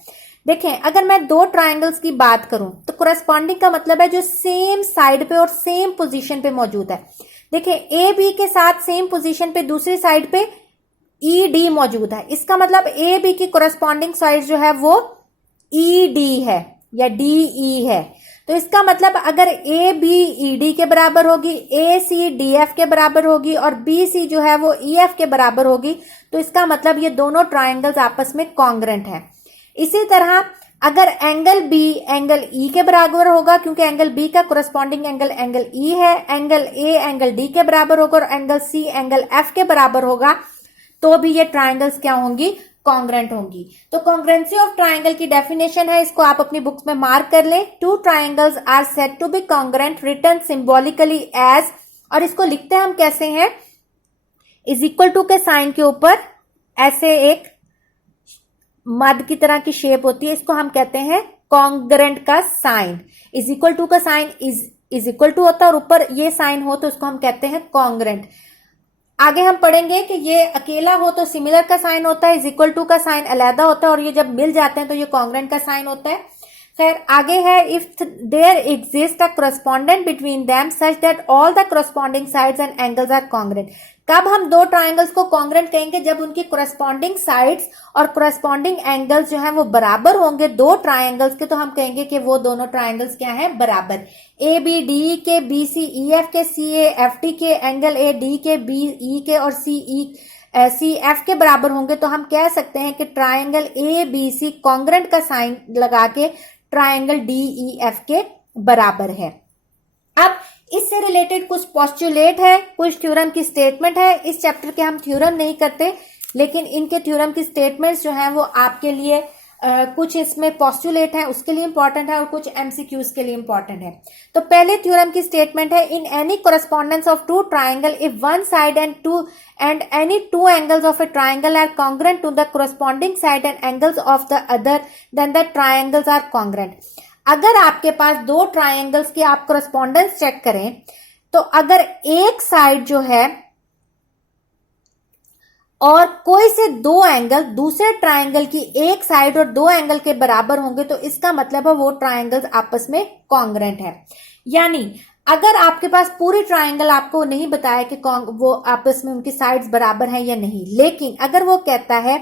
देखें, अगर मैं दो ट्रायंगल्स की बात करूं तो कोरेस्पॉन्डिंग का मतलब है जो सेम साइड पे और सेम पोजीशन पे मौजूद है। देखें, ए बी के साथ सेम पोजीशन पे दूसरी साइड पे ई डी मौजूद है, इसका मतलब ए बी की कोरेस्पॉन्डिंग साइड जो है वो ई डी है या डी ई है। तो इसका मतलब अगर ए बी ई डी के बराबर होगी, ए सी डी एफ के बराबर होगी और बी सी जो है वो ई एफ के बराबर होगी, तो इसका मतलब ये दोनों ट्रायंगल्स आपस में कॉन्ग्रेंट है। इसी तरह अगर एंगल बी एंगल ई के बराबर होगा, क्योंकि एंगल बी का कोरेस्पॉन्डिंग एंगल ई है, एंगल ए एंगल डी के बराबर होगा और एंगल सी एंगल एफ के बराबर होगा, तो भी ये ट्रायंगल्स क्या होंगी? कॉन्ग्रेंट होंगी। तो कॉन्ग्रेंसी ऑफ ट्रायंगल की डेफिनेशन है, इसको आप अपनी बुक्स में मार्क कर लें। Two triangles are said to be congruent written symbolically as, और इसको लिखते हैं हम कैसे हैं? इज इक्वल टू के साइन के ऊपर ऐसे एक मद की तरह की शेप होती है, इसको हम कहते हैं कॉन्ग्रेंट का साइन। इज इक्वल टू का साइन इज इक्वल टू होता है और ऊपर ये साइन हो तो उसको हम कहते हैं कॉन्ग्रेंट। आगे हम पढ़ेंगे कि ये अकेला हो तो सिमिलर का साइन होता है, इज इक्वल टू का साइन अलहदा होता है और ये जब मिल जाते हैं तो ये कॉन्ग्रेंट का साइन होता है। खैर आगे है, if there exist a correspondent between them such that all the corresponding sides and angles are congruent. कब हम दो ट्रायंगल्स को कॉन्ग्रेंट कहेंगे? जब उनकी कोरेस्पॉन्डिंग साइड्स और कोरेस्पॉन्डिंग एंगल्स जो हैं वो बराबर होंगे दो ट्रायंगल्स के, तो हम कहेंगे कि वो दोनों ट्रायंगल्स क्या हैं? बराबर। ए बी डी के, बी सी ई एफ के, सी ए एफ टी के, एंगल ए डी के, बी ई के और सी एफ के बराबर होंगे, तो हम कह सकते हैं कि triangle A B C congruent का साइन लगा के ट्रायंगल डी ई एफ के बराबर है। अब इससे रिलेटेड कुछ पोस्टुलेट है, कुछ थ्योरम की स्टेटमेंट है। इस चैप्टर के हम थ्योरम नहीं करते, लेकिन इनके थ्योरम की स्टेटमेंट्स जो हैं वो आपके लिए कुछ इसमें पोस्टुलेट है उसके लिए इंपॉर्टेंट है और कुछ एमसीक्यूज के लिए इंपॉर्टेंट है। तो पहले थ्योरम की स्टेटमेंट है, in any correspondence of two triangle if one side and any two angles of a triangle are congruent to the corresponding side and angles of the other then the triangles are congruent. अगर आपके पास दो triangles की आप correspondence check करें तो अगर एक side जो है और कोई से दो एंगल दूसरे ट्राइंगल की एक साइड और दो एंगल के बराबर होंगे तो इसका मतलब है वो ट्राइंगल्स आपस में कॉन्ग्रेंट है। यानी अगर आपके पास पूरी ट्राइंगल आपको नहीं बताया कि वो आपस में उनकी साइड्स बराबर हैं या नहीं, लेकिन अगर वो कहता है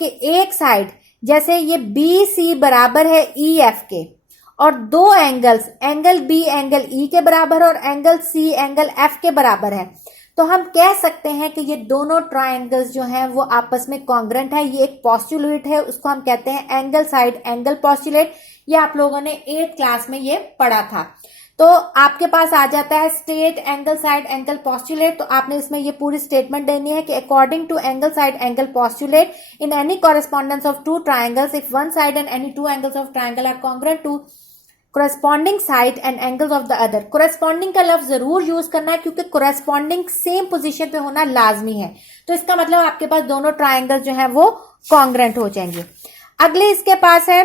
कि एक साइड जैसे ये बी सी बराबर है ई एफ के और दो angles, angle B angle E के बराबर और एंगल सी एंगल एफ के बराबर है, तो हम कह सकते हैं कि ये दोनों ट्राइंगल्स जो हैं वो आपस में कॉन्ग्रेंट है। ये एक पोस्टुलेट है, उसको हम कहते हैं एंगल साइड एंगल पोस्टुलेट। ये आप लोगों ने 8th क्लास में ये पढ़ा था। तो आपके पास आ जाता है state angle side angle postulate. तो आपने इसमें ये पूरी स्टेटमेंट देनी है कि according to angle side angle postulate in any correspondence of two triangles if one side and any two angles of triangle are congruent to corresponding side and angles of the other। corresponding का लफ्ज जरूर use करना है क्योंकि corresponding same position पे होना लाजमी है। तो इसका मतलब आपके पास दोनों ट्राइंगल जो है वो कॉन्ग्रेंट हो जाएंगे। अगले इसके पास है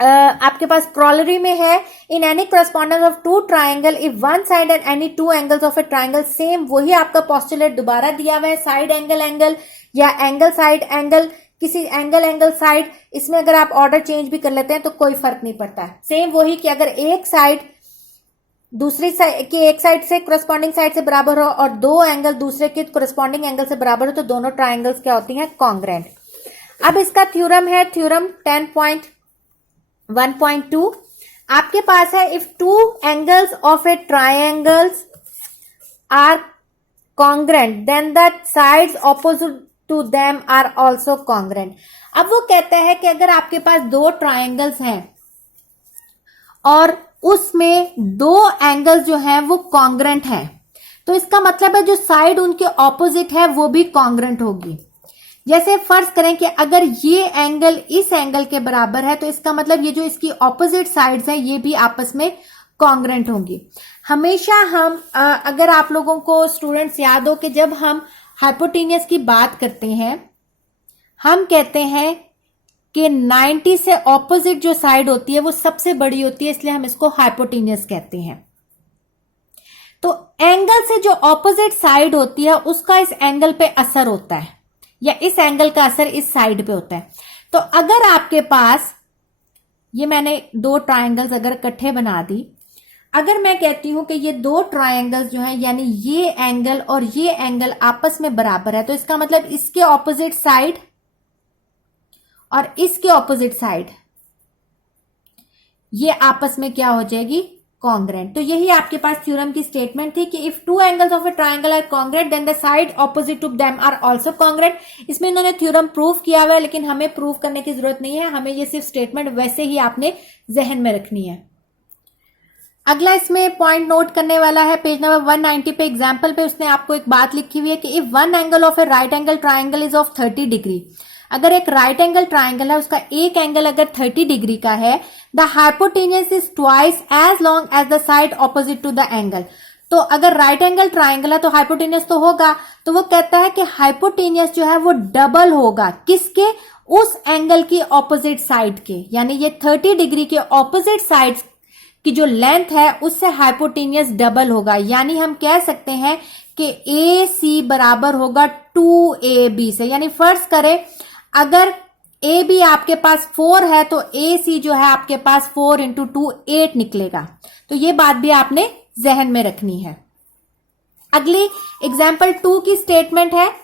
आपके पास क्रोलरी में है, in any correspondence of two triangle if one side and any two angles of a triangle same. वही आपका पोस्टुलेट दोबारा दिया हुआ है, साइड एंगल एंगल या एंगल साइड एंगल, किसी एंगल एंगल साइड, इसमें अगर आप ऑर्डर चेंज भी कर लेते हैं तो कोई फर्क नहीं पड़ता है। सेम वही कि अगर एक साइड दूसरी साइड की एक साइड से कोरेस्पॉन्डिंग साइड से बराबर हो और दो एंगल दूसरे के कोरेस्पॉन्डिंग एंगल से बराबर हो तो दोनों ट्राइंगल्स क्या होती हैं, कॉन्ग्रेंट। अब इसका थ्योरम है थ्योरम 10.1.2। आपके पास है if two angles of a triangles are congruent then the sides opposite to them are also congruent. अब वो कहता है कि अगर आपके पास दो ट्राइंगल्स हैं और उसमें दो एंगल्स जो हैं वो कॉन्ग्रेंट हैं तो इसका मतलब है जो साइड उनके ऑपोजिट है वो भी कॉन्ग्रेंट होगी। जैसे फर्ज करें कि अगर ये एंगल इस एंगल के बराबर है तो इसका मतलब ये जो इसकी ऑपोजिट साइड्स हैं ये भी आपस में कॉन्ग्रेंट होंगी। हमेशा हम अगर आप लोगों को स्टूडेंट्स याद हो कि जब हम हाइपोटेन्यूस की बात करते हैं हम कहते हैं कि 90 से ऑपोजिट जो साइड होती है वो सबसे बड़ी होती है, इसलिए हम इसको हाइपोटेन्यूस कहते हैं। तो एंगल से जो ऑपोजिट साइड होती है उसका इस एंगल पे असर होता है या इस एंगल का असर इस साइड पे होता है। तो अगर आपके पास ये मैंने दो ट्राइंगल्स अगर इकट्ठे बना दी, अगर मैं कहती हूं कि ये दो ट्राइंगल्स जो हैं यानी ये एंगल और ये एंगल आपस में बराबर है तो इसका मतलब इसके ऑपोजिट साइड और इसके ऑपोजिट साइड ये आपस में क्या हो जाएगी, कॉन्ग्रेंट। तो यही आपके पास थ्योरम की स्टेटमेंट थी कि if two angles of a triangle are congruent then the side opposite to them are also congruent. इसमें इन्होंने थ्योरम प्रूव किया हुआ है लेकिन हमें प्रूव करने की जरूरत नहीं है, हमें ये सिर्फ स्टेटमेंट वैसे ही आपने जहन में रखनी है। अगला इसमें पॉइंट नोट करने वाला है पेज नंबर 190 पे एग्जाम्पल पे उसने आपको एक बात लिखी हुई है कि if one angle of A right angle triangle is of 30 degree. अगर एक राइट एंगल ट्राइंगल है उसका एक एंगल अगर 30 डिग्री का है, the hypotenuse is twice as long as the side opposite to the angle. तो अगर राइट एंगल ट्राइंगल है तो हाइपोटेन्यूस तो होगा, तो वो कहता है कि हाइपोटेन्यूस जो है वो डबल होगा किसके, उस एंगल की ऑपोजिट साइड के। यानी ये 30 डिग्री के ऑपोजिट साइड की जो लेंथ है उससे हाइपोटेन्यूस डबल होगा। यानी हम कह सकते हैं कि ए सी बराबर होगा 2AB से। यानी फर्ज करें अगर ए बी आपके पास 4 है तो ए सी जो है आपके पास 4 इंटू 2 8 निकलेगा। तो ये बात भी आपने जहन में रखनी है। अगली एग्जाम्पल 2 की स्टेटमेंट है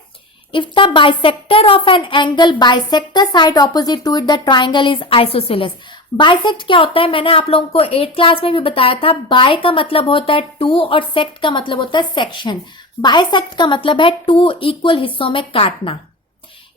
if the bisector of an angle bisect the side opposite to it the triangle is isosceles. Bisect क्या होता है, मैंने आप लोगों को 8th क्लास में भी बताया था। बाय का मतलब होता है 2 और सेक्ट का मतलब होता है सेक्शन। बाइसेक्ट का मतलब है 2 इक्वल हिस्सों में काटना।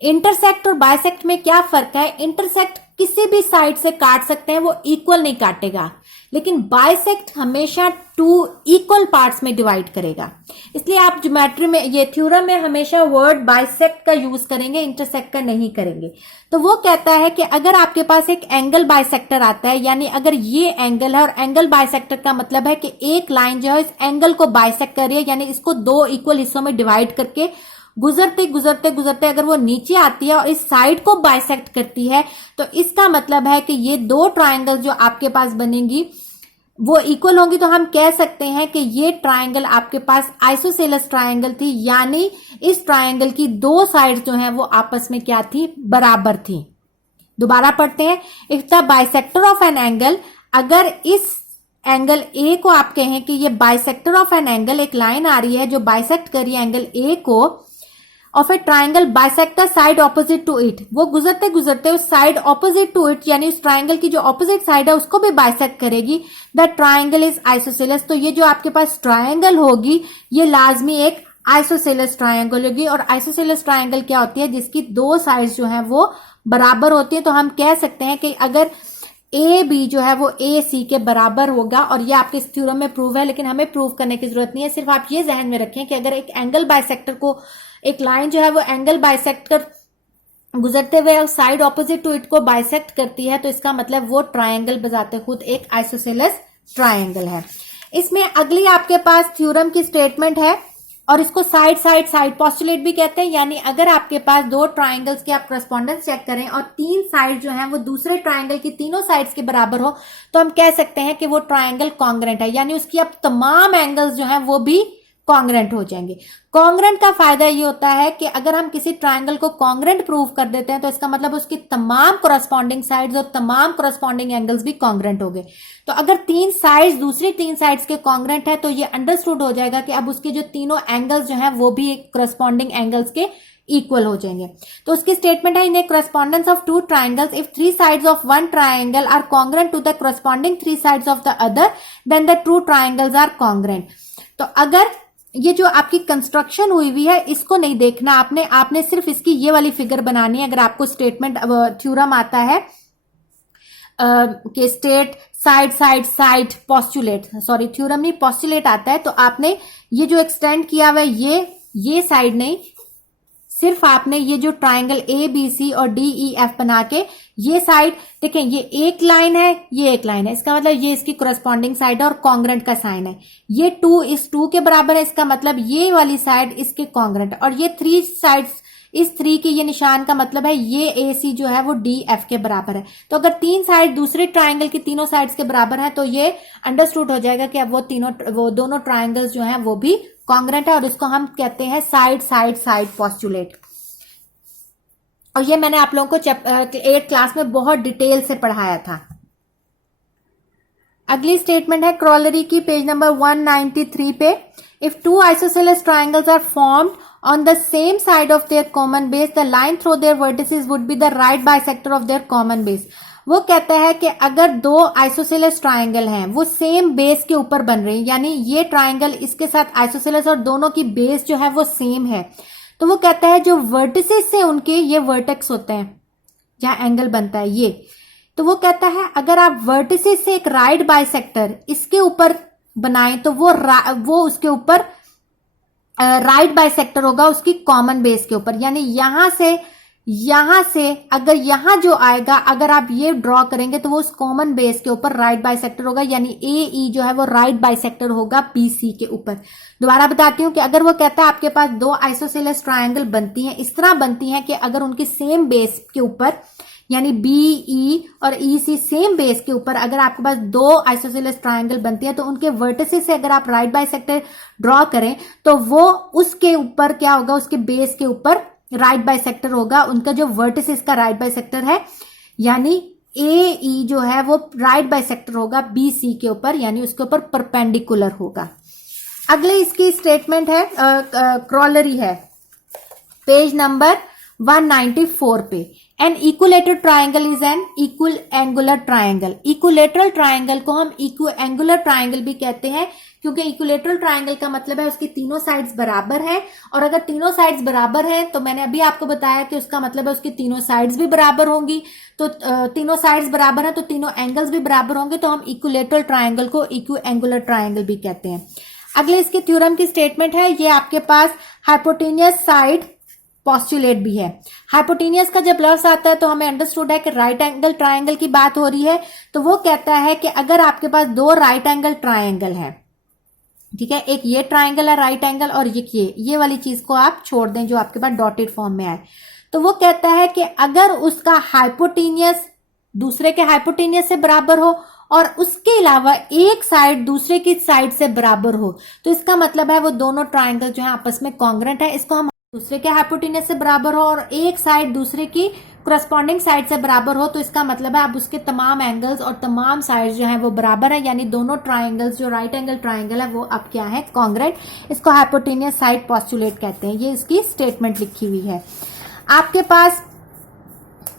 इंटरसेक्ट और बाइसेक्ट में क्या फर्क है, इंटरसेक्ट किसी भी साइड से काट सकते हैं, वो इक्वल नहीं काटेगा, लेकिन बाइसेक्ट हमेशा टू इक्वल पार्ट्स में डिवाइड करेगा। इसलिए आप ज्योमेट्री में, ये थ्योरम में हमेशा वर्ड बाइसेक्ट का यूज करेंगे, इंटरसेक्ट का नहीं करेंगे। तो वो कहता है कि अगर आपके पास एक एंगल बाइसेक्टर आता है, यानी अगर ये एंगल है और एंगल बाइसेक्टर का मतलब है कि एक लाइन जो है इस एंगल को बाइसेक्ट कर रही है, यानी इसको दो इक्वल हिस्सों में डिवाइड करके गुजरते गुजरते गुजरते अगर वो नीचे आती है और इस साइड को बाइसेक्ट करती है, तो इसका मतलब है कि ये दो ट्रायंगल जो आपके पास बनेंगी वो इक्वल होंगी। तो हम कह सकते हैं कि ये ट्रायंगल आपके पास आइसोसेलेस ट्रायंगल थी, यानी इस ट्रायंगल की दो साइड्स जो हैं वो आपस में क्या थी, बराबर थी। दोबारा पढ़ते हैं, if the bisector of an angle, अगर इस एंगल ए को आप कहें कि ये बाइसेक्टर ऑफ एन एंगल, एक लाइन आ रही है जो बाइसेक्ट कर रही है एंगल ए को, of a triangle bisect the side opposite to it, वो गुजरते गुजरते उस साइड ऑपोजिट टू इट, यानी उस ट्राइंगल की जो ऑपोजिट साइड है उसको भी बाइसेक्ट करेगी, द ट्राइंगल इज आइसोसेलेस। तो ये जो आपके पास ट्राइंगल होगी ये लाजमी एक आइसोसेलेस ट्राइंगल होगी। और आइसोसेलेस ट्राइंगल क्या होती है, जिसकी दो साइड्स जो है वो बराबर होती है। तो हम कह सकते हैं कि अगर ए बी जो है वो ए सी के बराबर होगा, और ये आपके इस थ्योरम में प्रूव है, लेकिन हमें प्रूव करने की जरूरत नहीं है, सिर्फ आप ये जहन में रखें कि अगर एक एंगल बाइसेक्टर को, एक लाइन जो है वो एंगल बाइसेक्ट कर गुजरते हुए साइड ऑपोजिट टू इट को बाइसेक्ट करती है, तो इसका मतलब वो ट्रायंगल बजाते खुद एक आइसोसेलेस ट्रायंगल है। इसमें अगली आपके पास थ्योरम की स्टेटमेंट है, और इसको साइड साइड साइड पोस्टुलेट भी कहते हैं। यानी अगर आपके पास दो ट्राइंगल्स के आप करस्पॉन्डेंस चेक करें और तीन साइड जो है वो दूसरे ट्राइंगल की तीनों साइड्स के बराबर हो, तो हम कह सकते हैं कि वो ट्राइंगल कॉन्ग्रेंट है, यानी उसकी अब तमाम एंगल्स जो हैं वो भी कॉन्ग्रेंट हो जाएंगे। कॉन्ग्रेंट का फायदा ये होता है कि अगर हम किसी ट्राइंगल को कॉन्ग्रेंट प्रूव कर देते हैं, तो इसका मतलब उसकी तमाम कोरस्पॉन्डिंग साइड्स और तमाम कोरस्पॉन्डिंग एंगल्स भी कॉन्ग्रेंट हो गए। तो अगर तीन साइड्स दूसरी तीन साइड्स के कॉन्ग्रेंट है, तो ये अंडरस्टूड हो जाएगा कि अब उसके जो तीनों एंगल्स जो हैं वो भी एक कोरस्पॉन्डिंग एंगल्स के इक्वल हो जाएंगे। तो उसकी स्टेटमेंट है, in a correspondence of two triangles, if three sides of one triangle are congruent to the corresponding three sides of the other, then the two triangles are congruent. तो अगर ये जो आपकी कंस्ट्रक्शन हुई हुई है इसको नहीं देखना आपने सिर्फ इसकी ये वाली फिगर बनानी है। अगर आपको स्टेटमेंट थ्योरम आता है कि state side side side postulate, sorry theorem नहीं पोस्टुलेट आता है, तो आपने ये जो एक्सटेंड किया हुआ है ये साइड नहीं, सिर्फ आपने ये जो ट्राइंगल ए बी सी और डी ई एफ बना के ये साइड देखें, ये एक लाइन है ये एक लाइन है, इसका मतलब ये इसकी कोरस्पॉन्डिंग साइड है और कॉन्ग्रेंट का साइन है। ये 2 इस 2 के बराबर है, इसका मतलब ये वाली साइड इसके कॉन्ग्रेंट है। और ये 3 साइड्स, इस 3 के ये निशान का मतलब है ये ए सी जो है वो डी एफ के बराबर है। तो अगर तीन साइड दूसरे ट्राइंगल की तीनों साइड्स के बराबर है, तो ये अंडरस्टूड हो जाएगा कि अब वो दोनों ट्राइंगल्स जो हैं वो भी कॉन्ग्रेंट है, और इसको हम कहते हैं साइड साइड साइड पोस्टुलेट। और ये मैंने आप लोगों को 8th क्लास में बहुत डिटेल से पढ़ाया था। अगली स्टेटमेंट है क्रॉलरी की, पेज नंबर 193 पे, if two isosceles triangles are formed on the same side of their common base, the line through their vertices would be the right bisector of their common base. वो कहता है कि अगर दो isosceles triangle हैं वो same base के ऊपर बन रहे हैं, यानी ये ट्राइंगल इसके साथ आइसोसेलेस और दोनों की बेस जो है वो सेम है, तो वो कहता है जो वर्टिसेस से उनके ये वर्टेक्स होते हैं जहां एंगल बनता है ये, तो वो कहता है अगर आप वर्टिसेस से एक राइट बाइसेक्टर इसके ऊपर बनाएं, तो वो उसके ऊपर राइट बाइसेक्टर होगा उसकी कॉमन बेस के ऊपर। यानी यहां से अगर यहां जो आएगा, अगर आप ये ड्रॉ करेंगे तो वो उस कॉमन बेस के ऊपर राइट बाइसेक्टर होगा, यानी ए ई जो है वो राइट बाइसेक्टर होगा बी सी के ऊपर। दोबारा बताती हूं कि अगर वो कहता है आपके पास दो आइसोसेलेस ट्रायंगल बनती हैं, इस तरह बनती हैं कि अगर उनकी सेम बेस के ऊपर, यानी बी ई और ई सी सेम बेस के ऊपर अगर आपके पास दो आइसोसेलेस ट्रायंगल बनती है, तो उनके वर्टिसेस से अगर आप राइट बाइसेक्टर ड्रॉ करें तो वो उसके ऊपर क्या होगा, उसके बेस के ऊपर राइट बाइसेक्टर होगा, उनका जो वर्टिसेस का राइट बाइसेक्टर है, यानी ए ई जो है वो राइट बाइसेक्टर होगा बी सी के ऊपर, यानी उसके ऊपर परपेंडिकुलर होगा। अगले इसकी स्टेटमेंट है क्रॉलरी है पेज नंबर 194 पे, an equilateral triangle is an equal angular triangle. Equilateral triangle को हम इक्वल एंगुलर ट्राइंगल भी कहते हैं, क्योंकि इक्विलेटरल ट्राइंगल का मतलब है उसकी तीनों साइड्स बराबर हैं, और अगर तीनों साइड्स बराबर हैं तो मैंने अभी आपको बताया कि उसका मतलब है उसकी तीनों साइड्स भी बराबर होंगी। तो तीनों साइड्स बराबर हैं तो तीनों एंगल्स भी बराबर होंगे, तो हम इक्विलेटरल ट्राइंगल को इक्वल एंगुलर ट्राइंगल भी कहते हैं। अगले इसके थ्योरम की स्टेटमेंट है, ये आपके पास हाइपोटेनियस साइड पॉस्टुलेट भी है। हाइपोटेनियस का जब लफ्ज आता है तो हमें अंडरस्टूड है कि राइट एंगल ट्राइंगल की बात हो रही है। तो वो कहता है कि अगर आपके पास दो राइट एंगल ट्राइंगल है, ठीक है, एक ये ट्राइंगल है राइट एंगल, और ये वाली चीज को आप छोड़ दें जो आपके पास डॉटेड फॉर्म में है, तो वो कहता है कि अगर उसका हाइपोटेनियस दूसरे के हाइपोटेनियस से बराबर हो और उसके अलावा एक साइड दूसरे की साइड से बराबर हो, तो इसका मतलब है वो दोनों ट्राइंगल जो है आपस में कॉन्ग्रुएंट है। इसको हम दूसरे के हाइपोटेनियस से बराबर हो और एक साइड दूसरे की करस्पॉन्डिंग साइड से बराबर हो, तो इसका मतलब है अब उसके तमाम एंगल्स और तमाम साइड्स जो है वो बराबर है, यानी दोनों ट्राइंगल्स जो राइट एंगल ट्राइंगल है वो अब क्या है, कॉन्ग्रुएंट। इसको हाइपोटेनियस साइड पॉस्टुलेट कहते हैं। ये इसकी स्टेटमेंट लिखी हुई है आपके पास।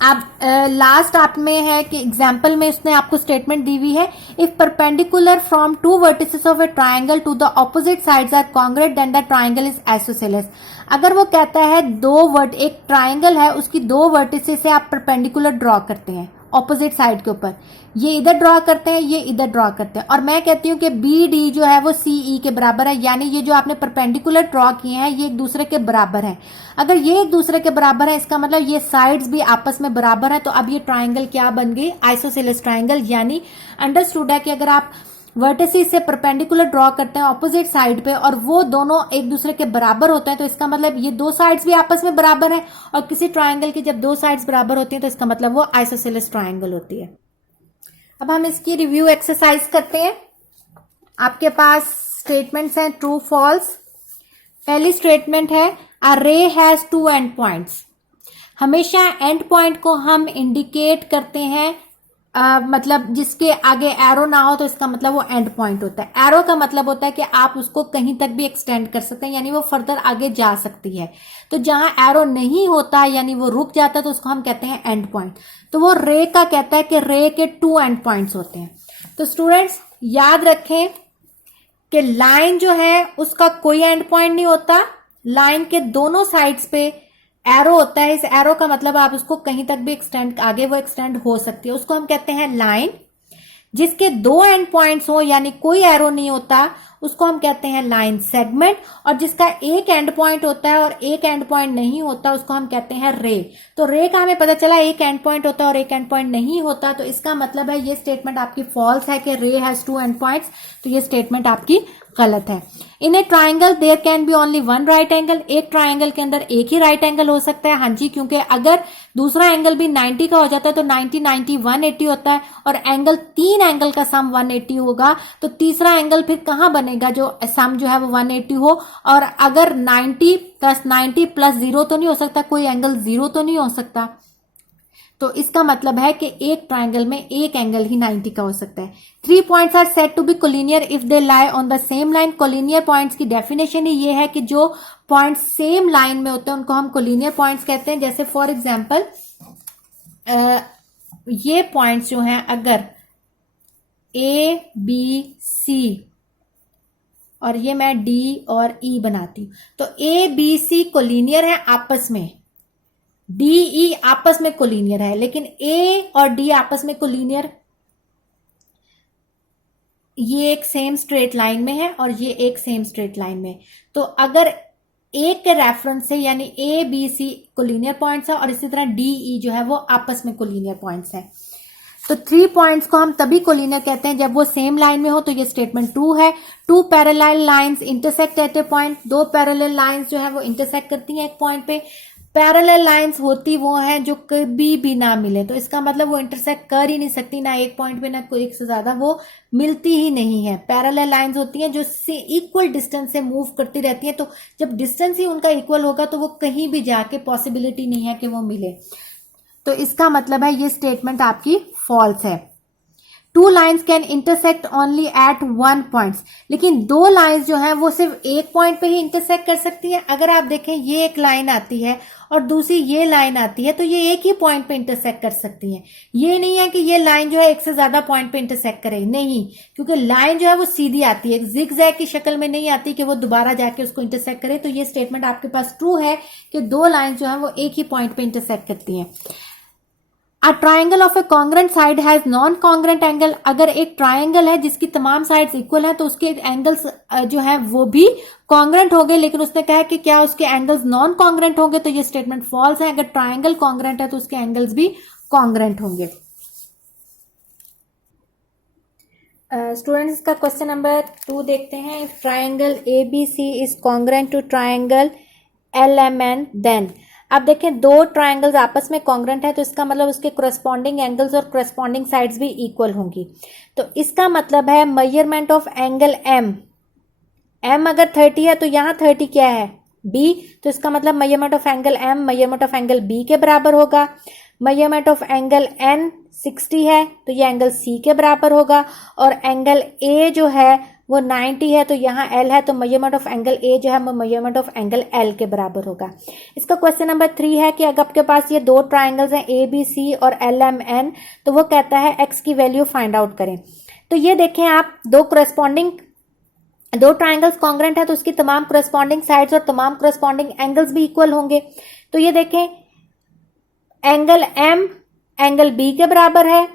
अब लास्ट आप में है कि एग्जाम्पल में उसने आपको स्टेटमेंट दी हुई है, if perpendicular from two vertices of a triangle to the opposite sides are congruent then the triangle is isosceles. अगर वो कहता है एक ट्राइंगल है उसकी दो वर्टिसेस से आप परपेंडिकुलर ड्रॉ करते हैं ऑपोजिट साइड के ऊपर, ये इधर ड्रॉ करते हैं ये इधर ड्रॉ करते हैं, और मैं कहती हूँ कि बी डी जो है वो सी ई के बराबर है, यानी ये जो आपने परपेंडिकुलर ड्रॉ किए हैं ये एक दूसरे के बराबर हैं। अगर ये एक दूसरे के बराबर है इसका मतलब ये साइड्स भी आपस में बराबर है, तो अब ये ट्राइंगल क्या बन गई, आइसोसेलेस ट्राइंगल। यानी अंडरस्टूड है कि अगर आप वर्टिसेस से परपेंडिकुलर ड्रॉ करते हैं ऑपोजिट साइड पे और वो दोनों एक दूसरे के बराबर होते हैं, तो इसका मतलब ये दो साइड्स भी आपस में बराबर है, और किसी ट्राइंगल की जब दो साइड्स बराबर होती हैं तो इसका मतलब वो आइसोसेलेस ट्राइंगल होती है। अब हम इसकी रिव्यू एक्सरसाइज करते हैं। आपके पास स्टेटमेंट्स हैं ट्रू फॉल्स। पहली स्टेटमेंट है अ रे हैज टू एंड पॉइंट्स। हमेशा एंड पॉइंट को हम इंडिकेट करते हैं मतलब जिसके आगे एरो ना हो, तो इसका मतलब वो एंड पॉइंट होता है। एरो का मतलब होता है कि आप उसको कहीं तक भी एक्सटेंड कर सकते हैं, यानी वो फर्दर आगे जा सकती है। तो जहां एरो नहीं होता यानी वो रुक जाता है तो उसको हम कहते हैं एंड पॉइंट। तो वो रे का कहता है कि रे के टू एंड पॉइंट्स होते हैं। तो स्टूडेंट्स याद रखें कि लाइन जो है उसका कोई एंड पॉइंट नहीं होता, लाइन के दोनों साइड्स पे एरो होता है। इस एरो का मतलब आप उसको कहीं तक भी एक्सटेंड आगे वो एक्सटेंड हो सकती है, उसको हम कहते हैं लाइन। जिसके दो एंड पॉइंट्स हो यानी कोई एरो नहीं होता उसको हम कहते हैं लाइन सेगमेंट, और जिसका एक एंड पॉइंट होता है और एक एंड पॉइंट नहीं होता उसको हम कहते हैं रे। तो रे का हमें पता चला एक एंड पॉइंट होता है और एक एंड पॉइंट नहीं होता, तो इसका मतलब है ये स्टेटमेंट आपकी फॉल्स है कि रे हैज टू एंड पॉइंट्स, तो ये स्टेटमेंट आपकी गलत है। In a triangle there can be only one right angle. एक ट्राइंगल के अंदर एक ही राइट एंगल हो सकता है। हाँ जी, क्योंकि अगर दूसरा एंगल भी 90 का हो जाता है तो 90 90 180 होता है, और एंगल तीन एंगल का सम 180 होगा, तो तीसरा एंगल फिर कहां बनेगा जो सम जो है वो 180 हो। और अगर 90 प्लस 90 प्लस 0 तो नहीं हो सकता, कोई एंगल 0 तो नहीं हो सकता। तो इसका मतलब है कि एक ट्राइंगल में एक एंगल ही 90 का हो सकता है। 3 points are said to be collinear if they lie on the same line. Collinear points की डेफिनेशन ही ये है कि जो पॉइंट्स सेम लाइन में होते हैं उनको हम कोलिनियर पॉइंट्स कहते हैं। जैसे फॉर एग्जांपल ये पॉइंट्स जो हैं अगर ए बी सी और ये मैं डी और ई बनाती हूं, तो ए बी सी कोलिनियर है आपस में, डी ई आपस में कोलिनियर है, लेकिन ए और डी आपस में कोलिनियर, ये एक सेम स्ट्रेट लाइन में है और ये एक सेम स्ट्रेट लाइन में। तो अगर ए के रेफरेंस से यानी A B C collinear points है और इसी तरह डी ई जो है वो आपस में कोलिनियर पॉइंट्स है। तो 3 पॉइंट्स को हम तभी कोलिनियर कहते हैं जब वो सेम लाइन में हो, तो ये स्टेटमेंट 2 है। 2 parallel lines intersect at A point. 2 parallel lines जो है वो इंटरसेक्ट करती हैं एक पॉइंट पे। पैरेलल लाइंस होती वो हैं जो कभी भी ना मिले, तो इसका मतलब वो इंटरसेक्ट कर ही नहीं सकती, ना एक पॉइंट पे ना कोई एक से ज्यादा, वो मिलती ही नहीं है। पैरेलल लाइंस होती हैं जो से इक्वल डिस्टेंस से मूव करती रहती हैं, तो जब डिस्टेंस ही उनका इक्वल होगा तो वो कहीं भी जाके पॉसिबिलिटी नहीं है कि वो मिले। तो इसका मतलब है ये स्टेटमेंट आपकी फॉल्स है। Two lines can intersect only at one point, लेकिन दो लाइन्स जो हैं वो सिर्फ एक पॉइंट पे ही इंटरसेक्ट कर सकती है। अगर आप देखें ये एक लाइन आती है और दूसरी ये लाइन आती है तो ये एक ही पॉइंट पे इंटरसेक्ट कर सकती है। ये नहीं है कि ये लाइन जो है एक से ज्यादा पॉइंट पे इंटरसेक्ट करे, नहीं, क्योंकि लाइन जो है वो सीधी आती है, जिगजैग की शक्ल में नहीं आती कि वो दोबारा जाके उसको इंटरसेक्ट करे। तो ये स्टेटमेंट आपके पास ट्रू है कि दो लाइन जो है वो एक ही पॉइंट पे इंटरसेक्ट करती हैं। A triangle of a congruent side has non-congruent angle। अगर एक ट्राइंगल है जिसकी तमाम साइड्स इक्वल हैं तो उसके एंगल्स जो है वो भी कॉन्ग्रेंट होंगे, लेकिन उसने कहा है कि क्या उसके एंगल्स नॉन कॉन्ग्रेंट होंगे, तो ये स्टेटमेंट फॉल्स है। अगर ट्राइंगल कॉन्ग्रेंट है तो उसके एंगल्स भी कॉन्ग्रेंट होंगे। स्टूडेंट्स का क्वेश्चन नंबर 2 देखते हैं। If triangle ABC is congruent to triangle LMN then. अब देखें दो ट्राइंगल्स आपस में कॉन्ग्रेंट है तो इसका मतलब उसके करस्पॉन्डिंग एंगल्स और करस्पॉन्डिंग साइड्स भी इक्वल होंगी। तो इसका मतलब है मेजरमेंट ऑफ एंगल M अगर 30 है तो यहाँ 30 क्या है B, तो इसका मतलब measurement of angle M measurement of angle B के बराबर होगा। मेजरमेंट ऑफ एंगल N 60 है तो ये एंगल C के बराबर होगा, और एंगल A जो है वो 90 है तो यहाँ L है, तो मेजरमेंट ऑफ एंगल A जो है वो मेजरमेंट ऑफ एंगल L के बराबर होगा। इसका क्वेश्चन नंबर 3 है कि अगर आपके पास ये दो ट्राइंगल्स हैं ABC और LMN, तो वो कहता है x की वैल्यू फाइंड आउट करें। तो ये देखें आप, दो ट्राइंगल्स कॉन्ग्रेंट है तो उसकी तमाम करस्पॉन्डिंग साइड्स और तमाम करस्पॉन्डिंग एंगल्स भी इक्वल होंगे। तो ये देखें एंगल M एंगल B के बराबर है,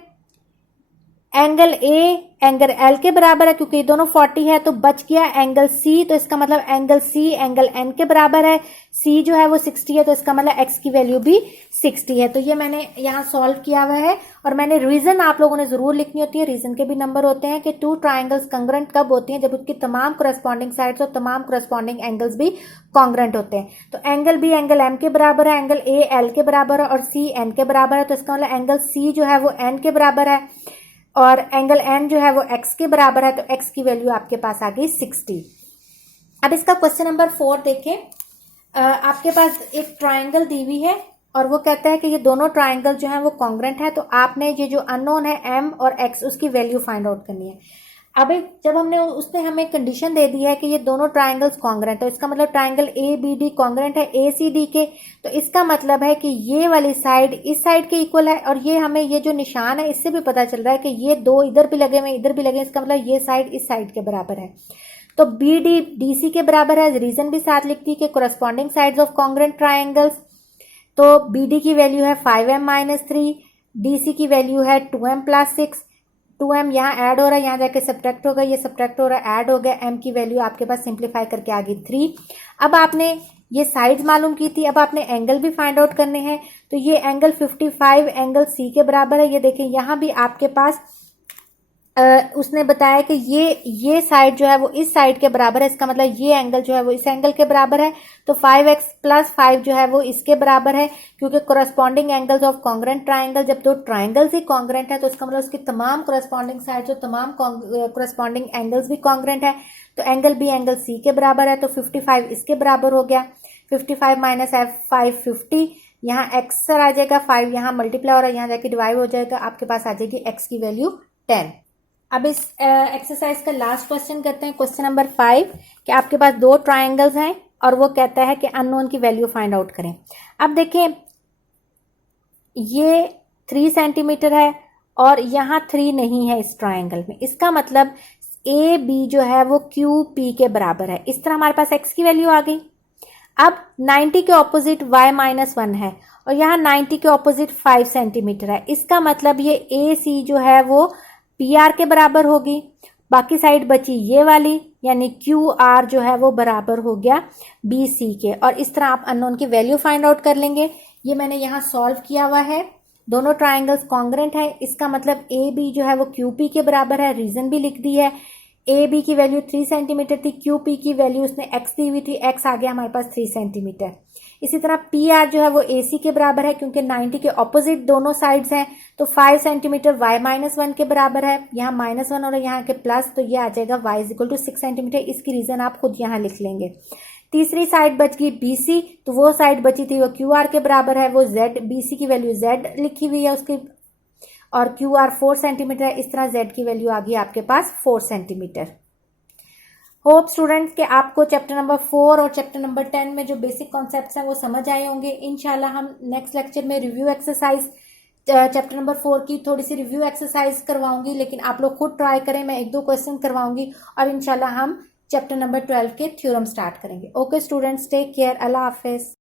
एंगल A एंगल L के बराबर है क्योंकि ये दोनों 40 है, तो बच गया एंगल C, तो इसका मतलब एंगल C एंगल N के बराबर है। C जो है वो 60 है तो इसका मतलब x की वैल्यू भी 60 है। तो ये मैंने यहाँ सॉल्व किया हुआ है, और मैंने रीजन आप लोगों ने जरूर लिखनी होती है। रीजन के भी नंबर होते हैं कि टू ट्राइंगल्स कॉन्ग्रेंट कब होती हैं, जब उसकी तमाम करस्पॉन्डिंग साइड्स और तमाम करस्पॉन्डिंग एंगल्स भी कॉन्ग्रेंट होते हैं। तो एंगल B एंगल M के बराबर है, एंगल A L के बराबर है और C N के बराबर है, तो इसका मतलब एंगल C जो है वो N के बराबर है और एंगल N जो है वो x के बराबर है, तो x की वैल्यू आपके पास आ गई 60। अब इसका क्वेश्चन नंबर 4 देखें। आपके पास एक ट्राइंगल दी हुई है और वो कहता है कि ये दोनों ट्राइंगल जो है वो कॉन्ग्रेंट है, तो आपने ये जो अननोन है M और x उसकी वैल्यू फाइंड आउट करनी है। अब जब उसने हमें कंडीशन दे दी है कि ये दोनों ट्राइंगल्स कॉन्ग्रेंट है, इसका मतलब ट्राइंगल ABD कॉन्ग्रेंट है ACD के, तो इसका मतलब है कि ये वाली साइड इस साइड के इक्वल है, और ये हमें ये जो निशान है इससे भी पता चल रहा है कि ये दो इधर भी लगे हुए इधर भी लगे, इसका मतलब ये साइड इस साइड के बराबर है। तो BD DC के बराबर है, रीजन भी साथ लिखती है कि corresponding sides of congruent triangles. तो BD की वैल्यू है 5m-3, DC की वैल्यू है 2m+6, 2m यहाँ ऐड हो रहा है, यहाँ जाके सब्ट्रैक्ट होगा, ये सब्ट्रैक्ट हो रहा है ऐड हो गया, m की वैल्यू आपके पास सिंप्लीफाई करके आ गई 3। अब आपने ये साइड्स मालूम की थी, अब आपने एंगल भी फाइंड आउट करने हैं। तो ये एंगल 55 एंगल C के बराबर है। ये देखें यहाँ भी आपके पास उसने बताया कि ये साइड जो है वो इस साइड के बराबर है, इसका मतलब ये एंगल जो है वो इस एंगल के बराबर है। तो 5x+5 जो है वो इसके बराबर है, क्योंकि corresponding angles of congruent triangle, जब दो ट्राइंगल्स ही कॉन्ग्रेंट है तो इसका मतलब उसकी तमाम कोरस्पॉन्डिंग साइड्स और तमाम कोरस्पॉन्डिंग एंगल्स भी कॉन्ग्रेंट है। तो एंगल B एंगल C के बराबर है, तो 55 इसके बराबर हो गया। 55 - 5 50, यहाँ x आ जाएगा, 5 यहाँ मल्टीप्लाई हो रहा है, यहाँ जाके डिवाइड हो जाएगा, आपके पास आ जाएगी x की वैल्यू 10। अब इस एक्सरसाइज का लास्ट क्वेश्चन करते हैं, क्वेश्चन नंबर 5, कि आपके पास दो ट्राइंगल्स हैं और वो कहता है कि अननोन की वैल्यू फाइंड आउट करें। अब देखें ये 3 सेंटीमीटर है और यहाँ 3 नहीं है इस ट्राइंगल में, इसका मतलब AB जो है वो QP के बराबर है। इस तरह हमारे पास x की वैल्यू आ गई। अब 90 के ऑपोजिट y-1 है और यहाँ 90 के ऑपोजिट 5 सेंटीमीटर है, इसका मतलब ये AC जो है वो PR के बराबर होगी। बाकी साइड बची ये वाली, यानी QR जो है वो बराबर हो गया BC के, और इस तरह आप अननोन की वैल्यू फाइंड आउट कर लेंगे। ये मैंने यहाँ सॉल्व किया हुआ है। दोनों ट्राइंगल्स कॉन्ग्रेंट है, इसका मतलब AB जो है वो QP के बराबर है, रीजन भी लिख दी है। AB की वैल्यू 3 सेंटीमीटर थी, QP की वैल्यू उसने x दी हुई थी, x आ गया हमारे पास 3 सेंटीमीटर। इसी तरह PR जो है वो AC के बराबर है, क्योंकि 90 के ऑपोजिट दोनों साइड्स हैं, तो 5 सेंटीमीटर y-1 के बराबर है। यहाँ -1 और यहाँ के प्लस, तो ये आ जाएगा y = 6 सेंटीमीटर। इसकी रीजन आप खुद यहाँ लिख लेंगे। तीसरी साइड बच गई BC, तो वो साइड बची थी वो QR के बराबर है, वो Z, BC की वैल्यू Z लिखी हुई है उसकी, और क्यू आर 4 सेंटीमीटर है, इस तरह जेड की वैल्यू आ गई आपके पास 4 सेंटीमीटर। होप स्टूडेंट्स के आपको चैप्टर नंबर 4 और चैप्टर नंबर 10 में जो बेसिक कॉन्सेप्ट्स हैं वो समझ आए होंगे। इंशाल्लाह हम नेक्स्ट लेक्चर में रिव्यू एक्सरसाइज चैप्टर नंबर 4 की थोड़ी सी रिव्यू एक्सरसाइज करवाऊंगी, लेकिन आप लोग खुद ट्राई करें, मैं 1-2 क्वेश्चन करवाऊंगी और इंशाल्लाह हम चैप्टर नंबर 12 के थ्योरम स्टार्ट करेंगे। ओके स्टूडेंट्स, टेक केयर, अल्लाह हाफिज।